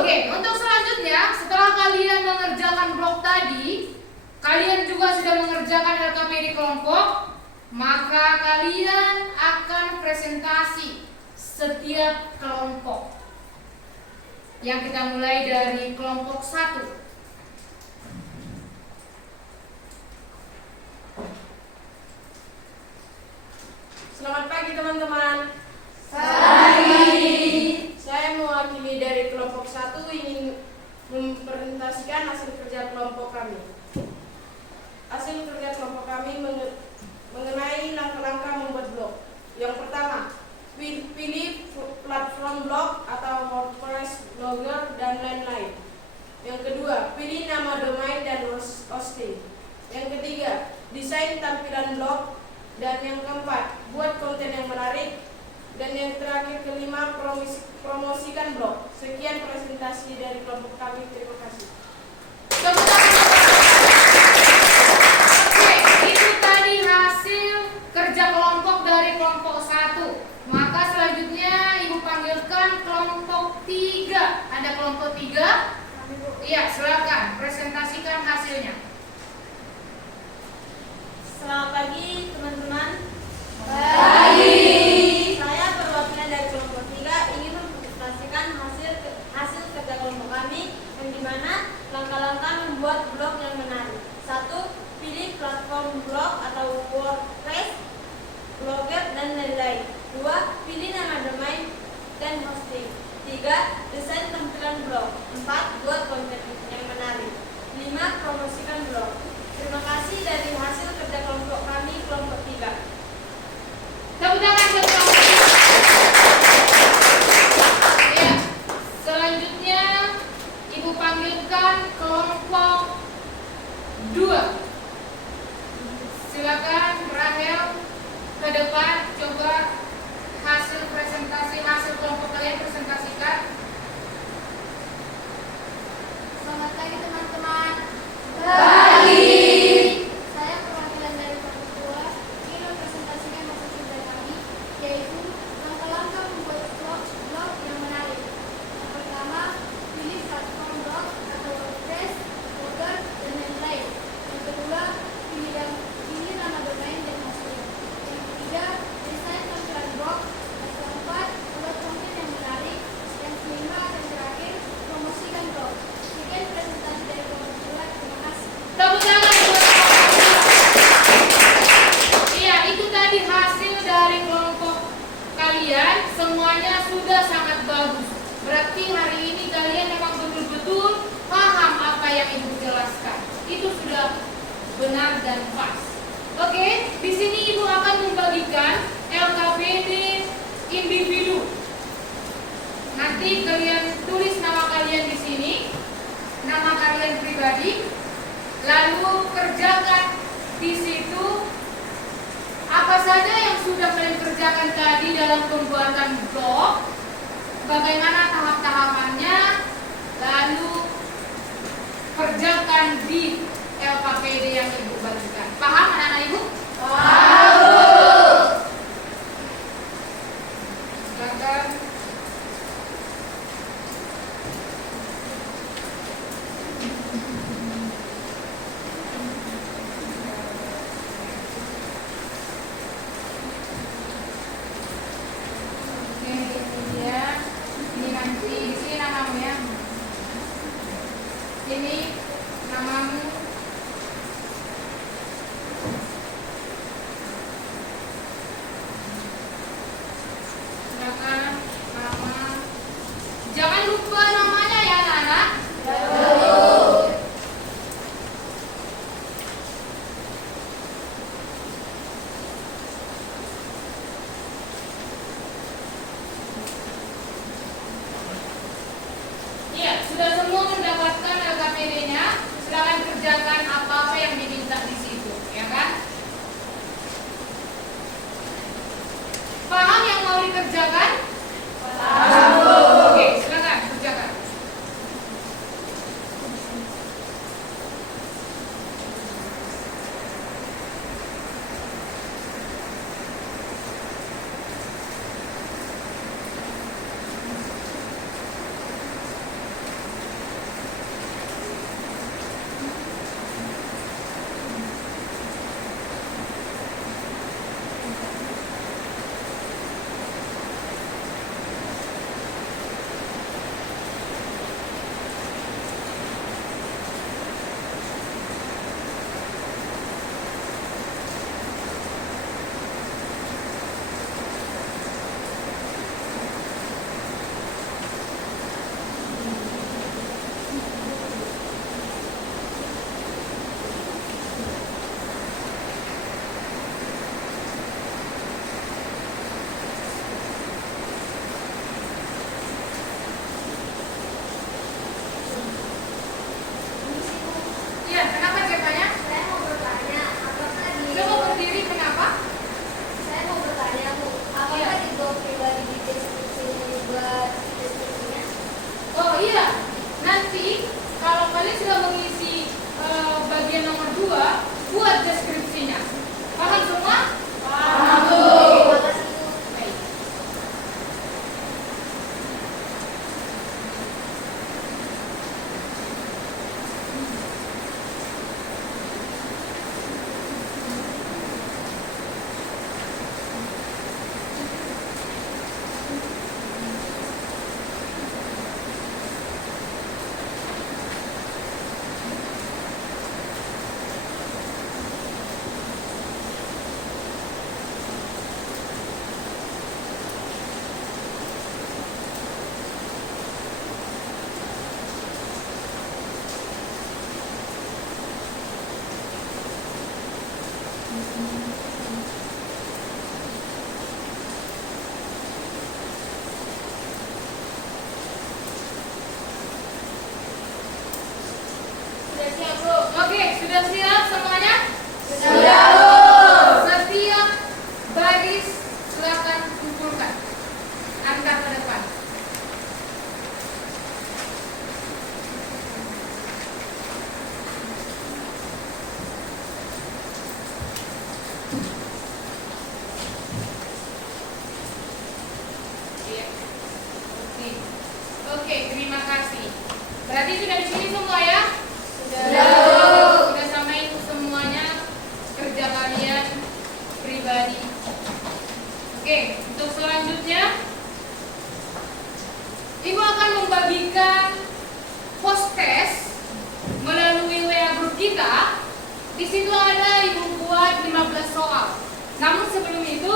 Oke, untuk selanjutnya setelah kalian mengerjakan blok tadi, kalian juga sudah mengerjakan LKPD kelompok, maka kalian akan presentasi setiap kelompok. Yang kita mulai dari kelompok 1. Selamat pagi, teman-teman. Pagi. Saya mewakili dari kelompok 1 ingin mempresentasikan hasil kerja kelompok kami. Hasil kerja kelompok kami mengenai langkah-langkah membuat blog. Yang pertama, pilih platform blog atau WordPress, Blogger, dan lain-lain. Yang kedua, pilih nama domain dan hosting. Yang ketiga, desain tampilan blog. Dan yang keempat, buat konten yang menarik. Dan yang terakhir, kelima, promosikan blog. Sekian presentasi dari kelompok kami. Terima kasih. Oke, itu tadi hasil kerja kelompok dari kelompok 1. Maka selanjutnya Ibu panggilkan kelompok 3. Ada kelompok 3? Iya, silakan presentasikan hasilnya. Selamat pagi teman-teman. Pagi. Saya perwakilan dari kelompok 3 ingin mempresentasikan hasil kerja kelompok kami yang dimana langkah-langkah membuat blog yang menarik. 1. Pilih platform blog atau WordPress, Blogger, dan lain-lain. 2. Pilih nama domain dan hosting. 3. Desain tampilan blog. 4. Buat konten yang menarik. 5. Promosikan blog. Terima kasih dari hasil kerja kelompok kami, kelompok 3. Tepuk tangan buat kelompok 3. Ya, selanjutnya Ibu panggilkan kelompok 2. Silakan Rahel ke depan, coba hasil presentasi hasil kelompok kalian presentasikan. Selamat pagi teman-teman. Pagi. Saya perwakilan dari kelompok 2 ingin mempresentasikan hasil kerja kami, yaitu langkah-langkah membuat blog yang menarik. Yang pertama, pilih platform blog atau WordPress, Blogger, dan lain-lain. Yang kedua, pilih nama domain dan hosting. Yang ketiga, desain tampilan blog. Yang keempat, buat konten yang menarik. Yang kelima dan terakhir, promosikan blog. Sekian presentasi dari kelompok 2. Terima kasih. Tepuk tangan buat kelompok 2. Iya, itu tadi hasil dari kelompok kalian. Semuanya sudah sangat bagus. Berarti hari ini kalian memang betul-betul paham apa yang Ibu jelaskan. Itu sudah benar dan pas. Oke, di sini Ibu akan membagikan LKPD individu. Nanti kalian tulis nama kalian di sini, nama kalian pribadi, lalu kerjakan di situ apa saja yang sudah kalian kerjakan tadi dalam pembuatan blog, bagaimana tahap-tahapannya, lalu kerjakan di LKPD yang Ibu bagikan. Paham anak-anak Ibu? Paham. Silakan. Oke, ini dia. Ini sudah semua mendapatkan LKPD-nya, silakan kerjakan apa-apa yang diminta di situ, ya kan? Paham yang mau dikerjakan? Paham. Oke, silakan kerjakan. Iya, kenapa ceritanya? Saya mau bertanya, apakah di Coba berdiri, kenapa? saya mau bertanya Bu, apakah Iya. di blog pribadi di deskripsi buat deskripsinya? Oh iya, nanti kalau kalian sudah mengisi bagian nomor 2, buat deskripsinya. Paham semua? Paham. Terima kasih Bu. Baik. Sudah siap, Bro? Oke, sudah siap semuanya? Sudah. Setiap baris silakan kumpulkan. Angkat ke depan. Iya. Oke. Oke, terima kasih. Berarti sudah di sini semua ya? Sudah sampai semuanya kerja kalian pribadi. Oke, untuk selanjutnya Ibu akan membagikan post test melalui WA grup kita. Di situ ada Ibu buat 15 soal. Namun sebelum itu,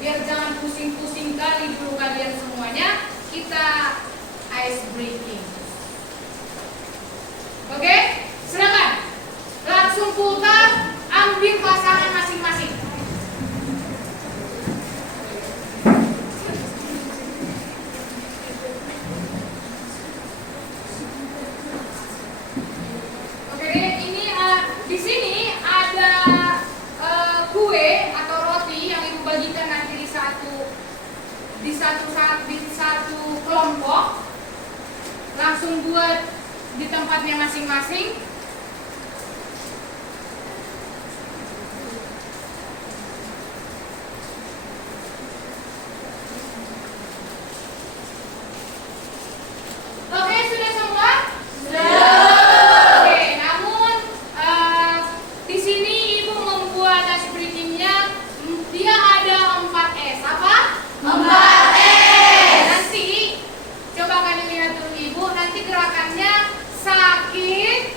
biar jangan pusing-pusing kali dulu kalian semuanya, kita ice breaking. Oke, silakan. Langsung putar, ambil pasangan masing-masing. Oke, ini di sini ada kue atau roti yang Ibu bagikan nanti di satu kelompok. Langsung buat di tempatnya masing-masing. Oke, sudah semua? Oke, namun di sini Ibu membuat ice breaking-nya, dia ada 4S. Apa? 4S. Nanti coba kalian lihat dulu Ibu, nanti gerakannya sakit,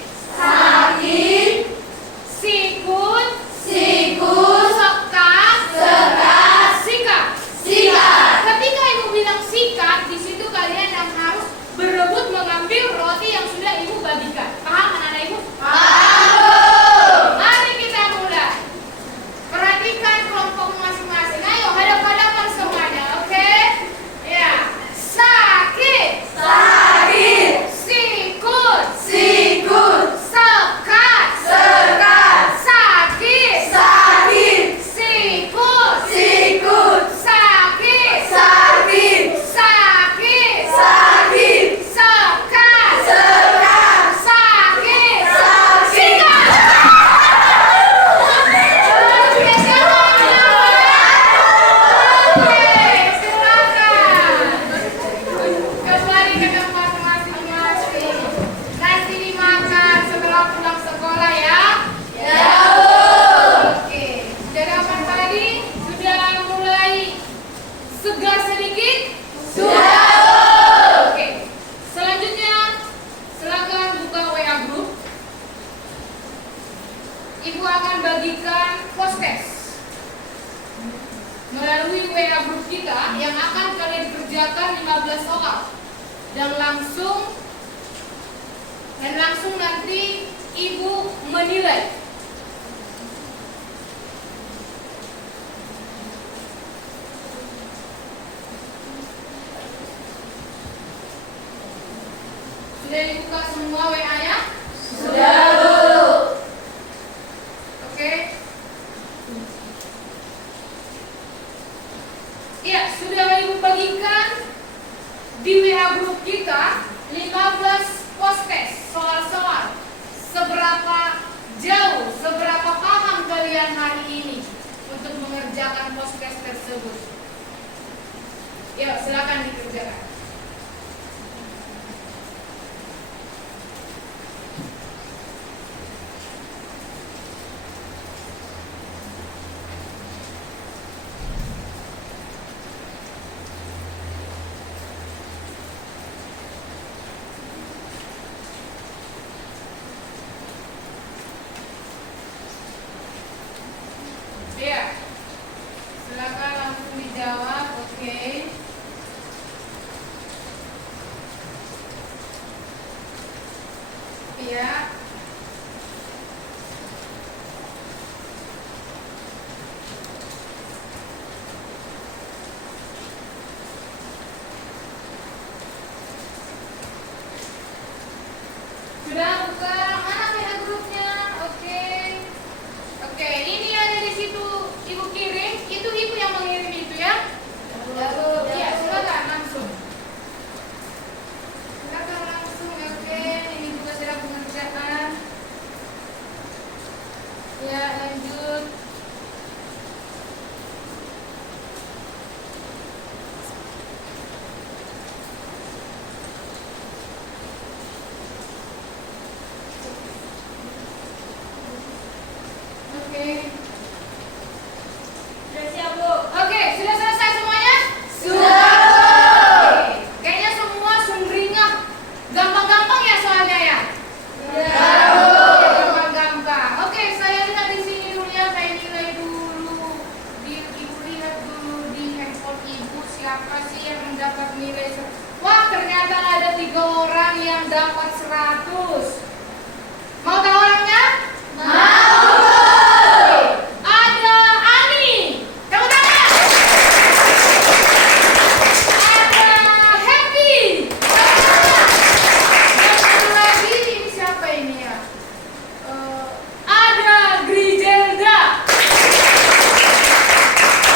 dan langsung nanti ibu menilai. Sudah dibuka semua WA-nya? Sudah, Bu. Oke. Ya, sudah ibu bagikan di WA grup kita 15 post-test soal-soal. Seberapa jauh, seberapa paham kalian hari ini untuk mengerjakan post-test tersebut? Yuk, silakan dikerjakan. Ya, silakan langsung dijawab. Oke. Iya. Sudah buka mana WA grupnya? Oke. Oke, ini ada di situ ibu kirim. Itu ibu yang mengirim itu ya? Ya, silakan langsung. Silakan langsung. Oke, ini juga sedang pengerjaan. Ya, lanjut. Oke. Sudah siap, Bu. Oke, sudah selesai semuanya? Sudah, Oke. Kayaknya semua sumringah. Gampang-gampang ya soalnya ya? Sudah, Oke, gampang-gampang. Oke, saya lihat di sini dulu ya, saya nilai dulu. Ibu lihat dulu di handphone ibu siapa sih yang mendapat nilai Wah, ternyata ada 3 orang yang dapat 100. Mau tahu orangnya? Oke. Ada Ani. Tepuk tangan. Ada Happy. Tepuk tangan. Dan satu lagi ini siapa ini ya? Ada Griselda.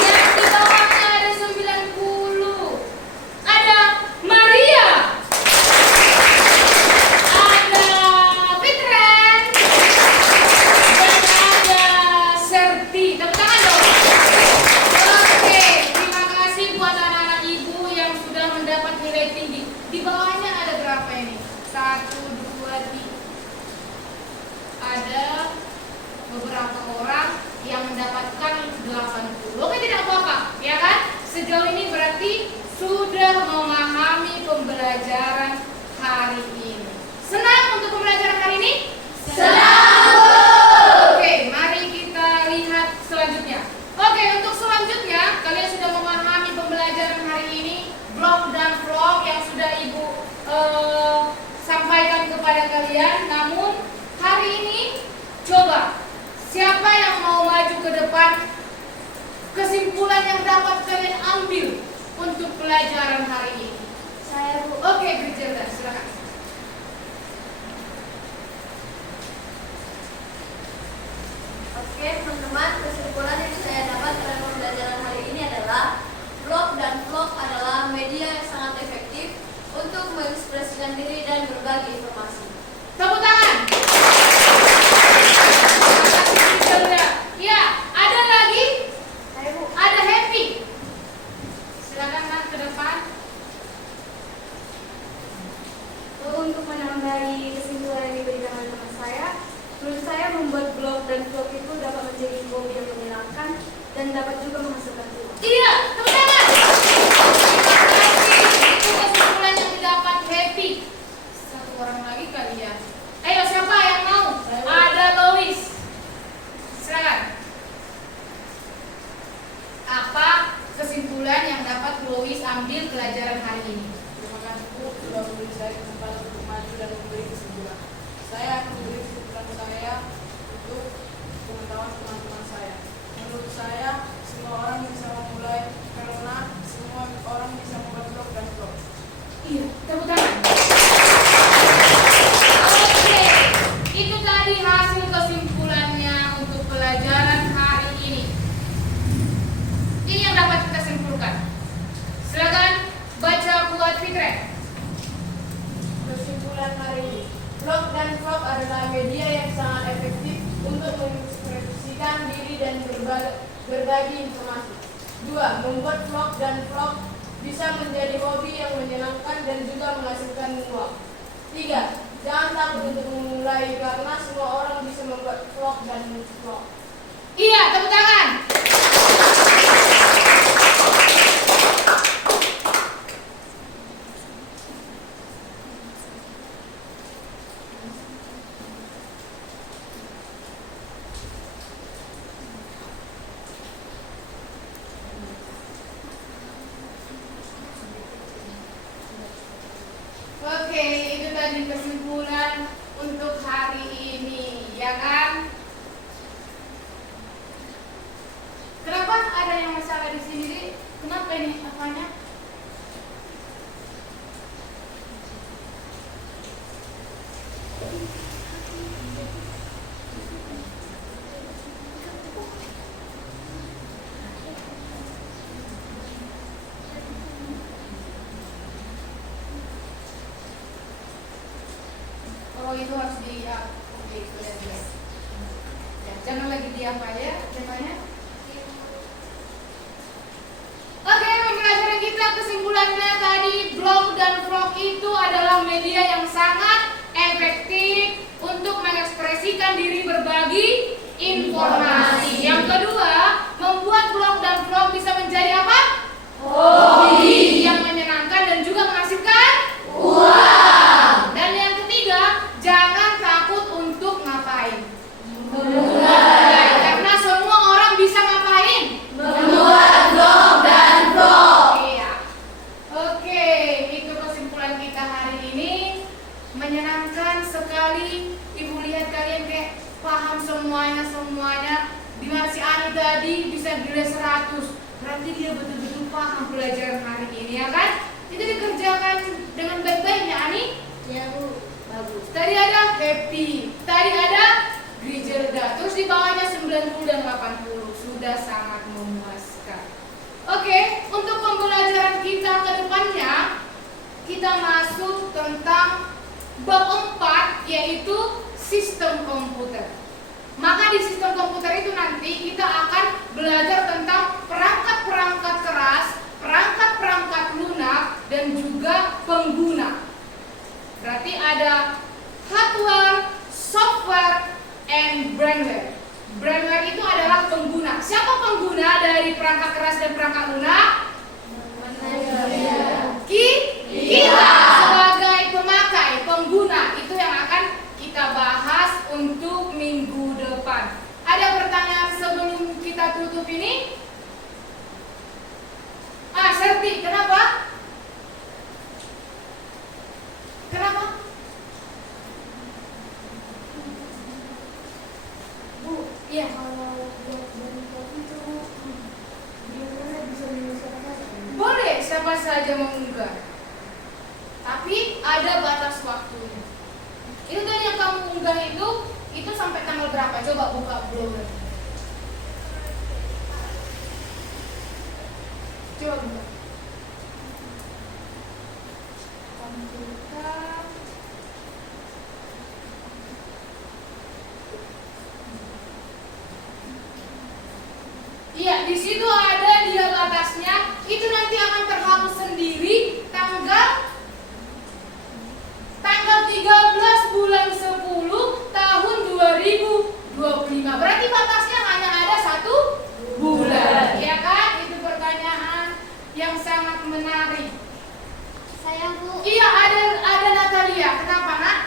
Yang di bawahnya ada 90. Ada Maria. Ada Fitren. Dan ada Serti. Tepuk tangan dong. Oke, terima kasih buat anak-anak ibu yang sudah mendapat nilai tinggi. Di bawahnya ada berapa ini? 1, 2, 3. Ada beberapa orang yang mendapatkan 80. Oke, tidak apa-apa, ya kan? Sejauh ini berarti sudah memahami pembelajaran hari ini. Senang untuk pembelajaran hari ini? Oke, mari kita lihat selanjutnya. Oke, untuk selanjutnya kalian sudah memahami pembelajaran hari ini, blog dan vlog yang sudah ibu sampaikan kepada kalian. Namun hari ini coba siapa yang mau maju ke depan, kesimpulan yang dapat kalian ambil untuk pelajaran hari ini. Saya, Bu. Oke, Griselda, silakan. Oke, teman-teman, kesimpulan yang saya dapat dari pembelajaran hari ini adalah blog dan vlog adalah media yang sangat efektif untuk mengekspresikan diri dan berbagi informasi. Tepuk tangan. Terima kasih, Griselda. Ya, ada lagi? Saya, Bu. Ada Happy. Silakan Mas ke depan. Untuk menambahi kesimpulan yang diberikan oleh teman saya, menurut saya membuat blog dan vlog itu dapat menjadi hobi yang menyenangkan dan dapat juga menghasilkan uang. Iya, tepuk tangan. Terima kasih. Itu kesimpulan yang didapat Happy. Satu orang lagi kali ya. Ayo, siapa yang mau? Ada Lois. Silakan. Apa kesimpulan yang dapat Lois ambil pelajaran hari ini? Terima kasih, Bu, sudah adalah media yang sangat efektif untuk mengekspresikan diri dan berbagi informasi. 2. Membuat vlog dan vlog bisa menjadi hobi yang menyenangkan dan juga menghasilkan uang. 3. Jangan takut untuk memulai karena semua orang bisa membuat vlog dan vlog. Iya, tepuk tangan. Oke, itu tadi kesimpulan untuk hari ini, ya kan? Kenapa ada yang masalah di sini? Kenapa ini apanya? Oh, itu harus di oke, sudah jelas. Ya, jangan lagi di apa ya temanya. Oke, pembelajaran kita kesimpulannya tadi, blog dan vlog itu adalah media yang sangat efektif untuk mengekspresikan diri berbagi informasi. Yang kedua, membuat blog dan vlog bisa menjadi apa? Hobi yang menyenangkan dan juga menghasilkan uang. Dan yang ketiga, jangan takut untuk ngapain? Memulai. Karena semua orang bisa ngapain? Membuat blog dan vlog. Iya. Oke, itu kesimpulan kita hari ini. Menyenangkan sekali. Ibu lihat kalian kayak paham semuanya. Di mana si Ani tadi bisa nilai 100. Berarti dia betul-betul paham pelajaran hari ini, ya kan? Itu dikerjakan dengan baik-baik ya, Ani? Ya Bu. Bagus. Tadi ada happy, tadi ada Griselda, terus di bawahnya 90 dan 80. Sudah sangat memuaskan. Oke, untuk pembelajaran kita ke depannya, kita masuk tentang bab 4, yaitu sistem komputer. Maka di sistem komputer itu nanti kita akan belajar tentang perangkat-perangkat keras, perangkat-perangkat lunak, dan juga pengguna. Berarti ada hardware, software, and brainware. Brainware itu adalah pengguna. Siapa pengguna dari perangkat keras dan perangkat lunak? Kita sebagai pemakai, pengguna. Itu yang akan kita bahas untuk minggu depan. Ada pertanyaan sebelum kita tutup ini? Serti, kenapa? Kenapa? Bu, iya. Kalau blog dan vlog itu gimana bisa menyelesaikan? Boleh siapa saja mengunggah. Tapi ada batas waktunya. Itu tadi yang kamu unggah itu sampai tanggal berapa? Coba buka blogger. Coba buka. Kamu buka. Iya, di situ ada dia batasnya. Itu nanti akan terhapus sendiri tanggal 13 bulan 10 tahun 2025. Berarti batasnya hanya ada 1 bulan. Ya kan? Itu pertanyaan yang sangat menarik. Saya Bu, Iya, ada Natalia. Kenapa, Nak?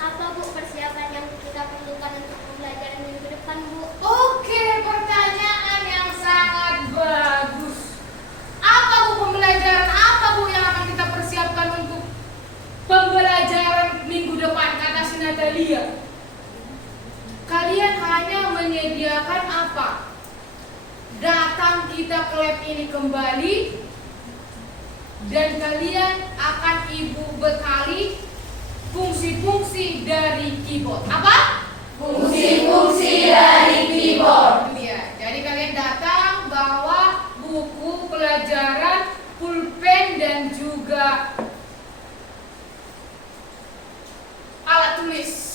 apa Bu persiapan yang kita perlukan untuk pembelajaran minggu depan Bu? Oke, pertanyaan yang sangat bagus. Apa Bu pembelajaran? Apa Bu yang akan kita persiapkan untuk pembelajaran minggu depan? Kata si Natalia. Kalian hanya menyediakan apa? Datang kita ke lab ini kembali, dan kalian akan Ibu bekali fungsi-fungsi dari keyboard. Apa? Fungsi-fungsi dari keyboard. Iya. Jadi kalian datang bawa buku pelajaran, pulpen, dan juga alat tulis.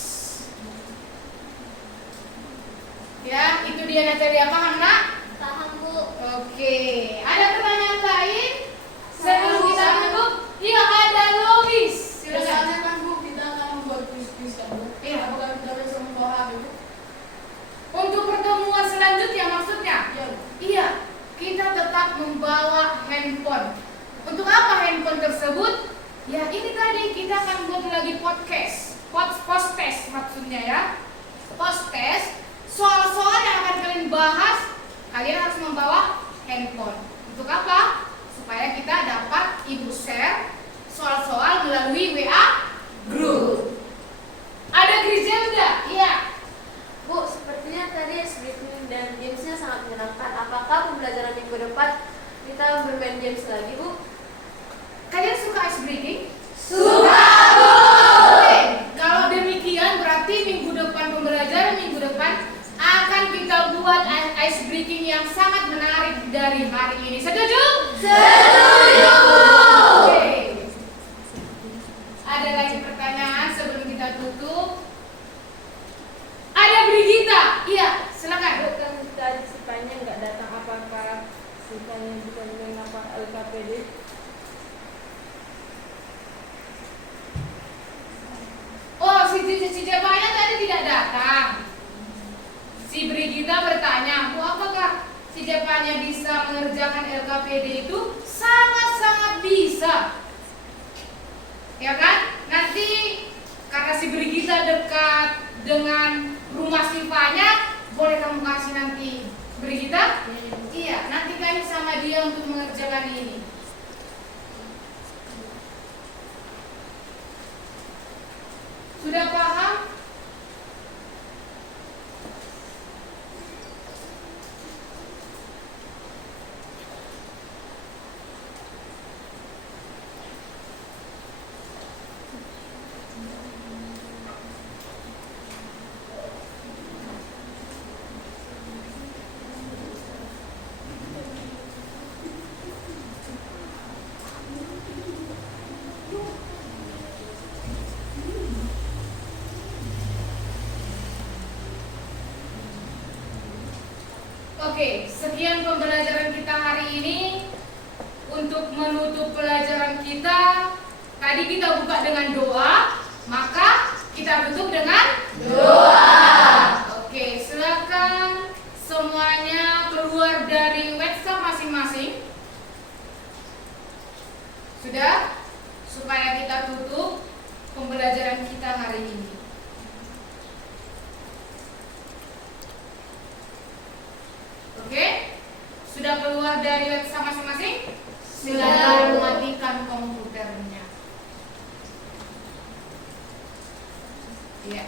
Diana Teria paham nak? Paham Bu. Oke, ada pertanyaan lain? Sebelum kita tutup, iya ada Lois. Silakan. Biasanya kan Bu, kita akan membuat kuis-kuis kan Bu. Iya. Apakah kita bisa membawa HP Bu? Untuk pertemuan selanjutnya maksudnya? Iya Bu. Iya, kita tetap membawa handphone. Untuk apa handphone tersebut? Ya ini tadi kita akan buat lagi podcast, post test maksudnya ya. Post test, soal-soal yang akan kalian bahas, kalian harus membawa handphone. Untuk apa? Supaya kita dapat ibu share soal-soal melalui WA group. Ada Griselda? Iya. Bu, sepertinya tadi speaking dan gamesnya sangat menyenangkan. Apakah pembelajaran minggu depan kita bermain games lagi, Bu? Kalian suka ice breaking? Suka Bu. Oke, kalau demikian berarti minggu depan pembelajaran minggu depan akan kita buat ice breaking yang sangat menarik dari hari ini. Setuju? Setuju Bu. Oke. Ada lagi pertanyaan sebelum kita tutup? Ada Brigita. Iya, silakan. Bu, kan tadi sisanya nggak datang. Apakah sisanya bisa mengapa LKPD? Oh, si Jepangnya tadi tidak datang. Si Brigita bertanya, Bu, apakah si Jepangnya bisa mengerjakan LKPD itu? Sangat-sangat bisa. Ya kan? Nanti karena si Brigita dekat dengan rumah Sivanya, boleh kamu kasih nanti Brigita? Iya, nanti kasih sama dia untuk mengerjakan ini. Sudah paham? Oke, sekian pembelajaran kita hari ini. Untuk menutup pelajaran kita, tadi kita buka dengan doa, maka kita tutup dengan doa. Oke, silakan semuanya keluar dari WhatsApp masing-masing. Sudah? Supaya kita tutup pembelajaran kita hari ini. Oke? Sudah keluar dari WhatsApp masing-masing? Silakan matikan komputernya. Iya.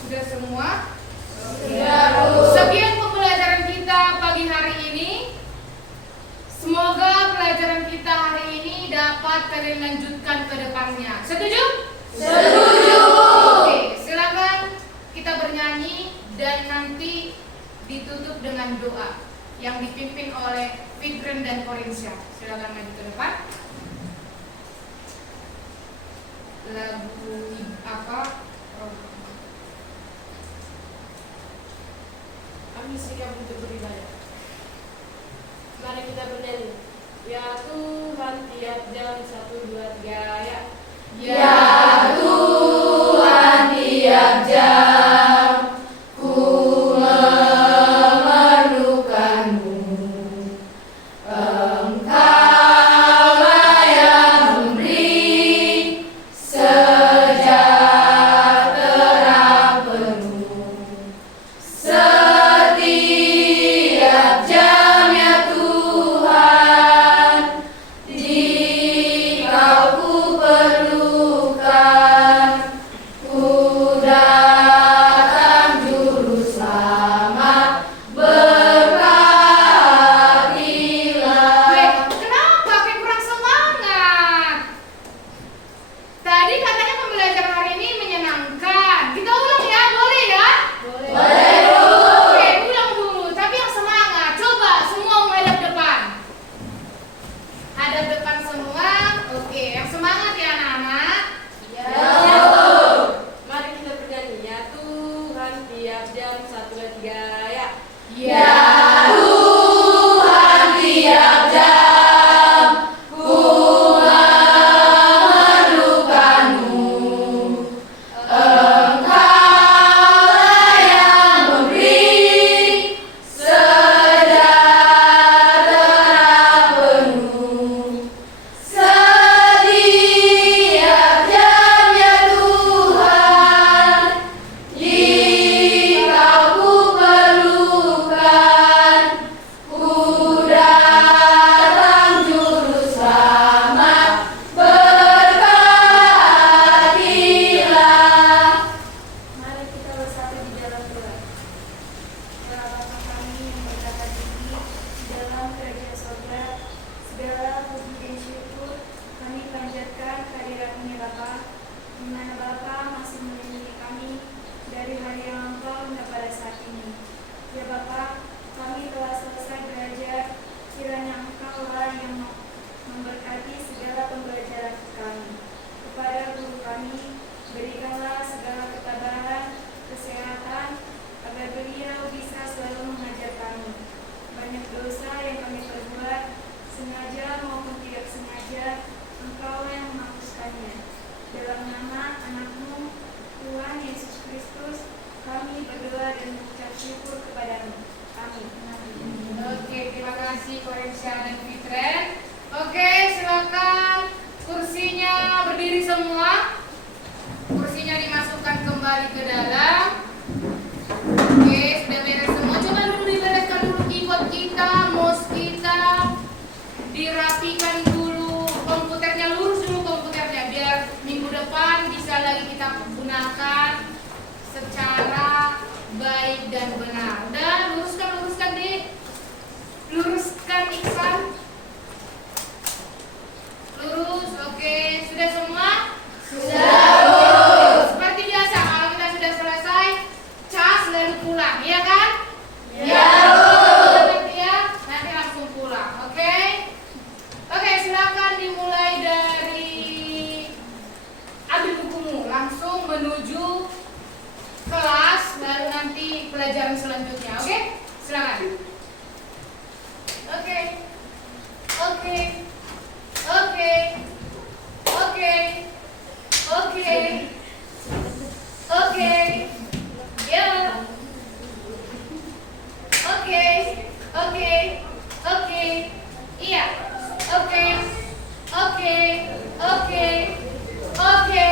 Sudah semua? Sudah Bu. Sekian pembelajaran kita pagi hari ini. Semoga pelajaran kita hari ini dapat kalian lanjutkan ke depannya. Setuju? Setuju Bu. Oke, silakan kita bernyanyi dan nanti ditutup dengan doa yang dipimpin oleh Fitren dan Korinsia. Silakan maju ke depan. Lagu apa? Kami siap untuk beribadah. Mari kita bernyanyi. Ya Tuhan, tiap jam 1, 2, 3 ya. Ya Tuhan, tiap jam ku memerlukan-Mu. Engkaulah yang memberi sejahtera penuh. Setiap jam ya Tuhan, Dikau ku perlukan, ku datang Mari kita bersatu di dalam doa. Ya Bapa kami yang berkata tinggi di dalam kerajaan surga, segala puji dan syukur kami panjatkan kehadirat-Mu ya Bapa, di mana Bapa masih melindungi kami dari hari yang lampau hingga pada saat ini. Ya Bapa, kami telah selesai belajar, kiranya Engkau-lah yang memberkati segala pembelajaran kami. Kepada guru kami, berikanlah segala ketabahan, kesehatan, agar beliau bisa selalu mengajar kami. Banyak dosa yang kami perbuat, sengaja maupun tidak sengaja, Engkau yang menghapuskannya. Dalam nama anak-Mu, Tuhan Yesus Kristus, kami berdoa dan mengucap syukur kepada-Mu. Amin. Oke, terima kasih Koresia dan Fitren. Oke, silakan kursinya berdiri semua. Kursinya dimasukkan kembali ke dalam. Oke, sudah beres semua. Coba dulu dibereskan dulu keyboard kita, mouse kita. Dirapikan dulu komputernya, lurus dulu komputernya biar minggu depan bisa lagi kita gunakan secara baik dan benar. Udah, luruskan Dik. Luruskan Iksan. Lurus, oke. Sudah semua? Sudah. Seperti biasa, kalau kita sudah selesai, cas lalu pulang, iya kan? Iya. Nanti ya, nanti langsung pulang, oke? Oke, silakan dimulai dari ambil bukumu, langsung menuju kelas, baru nanti pelajaran selanjutnya, oke? Silakan. Oke. Oke. Oke. Oke. Oke. Oke. Ya. Oke. Oke. Oke. Iya. Oke. Oke. Oke. Oke.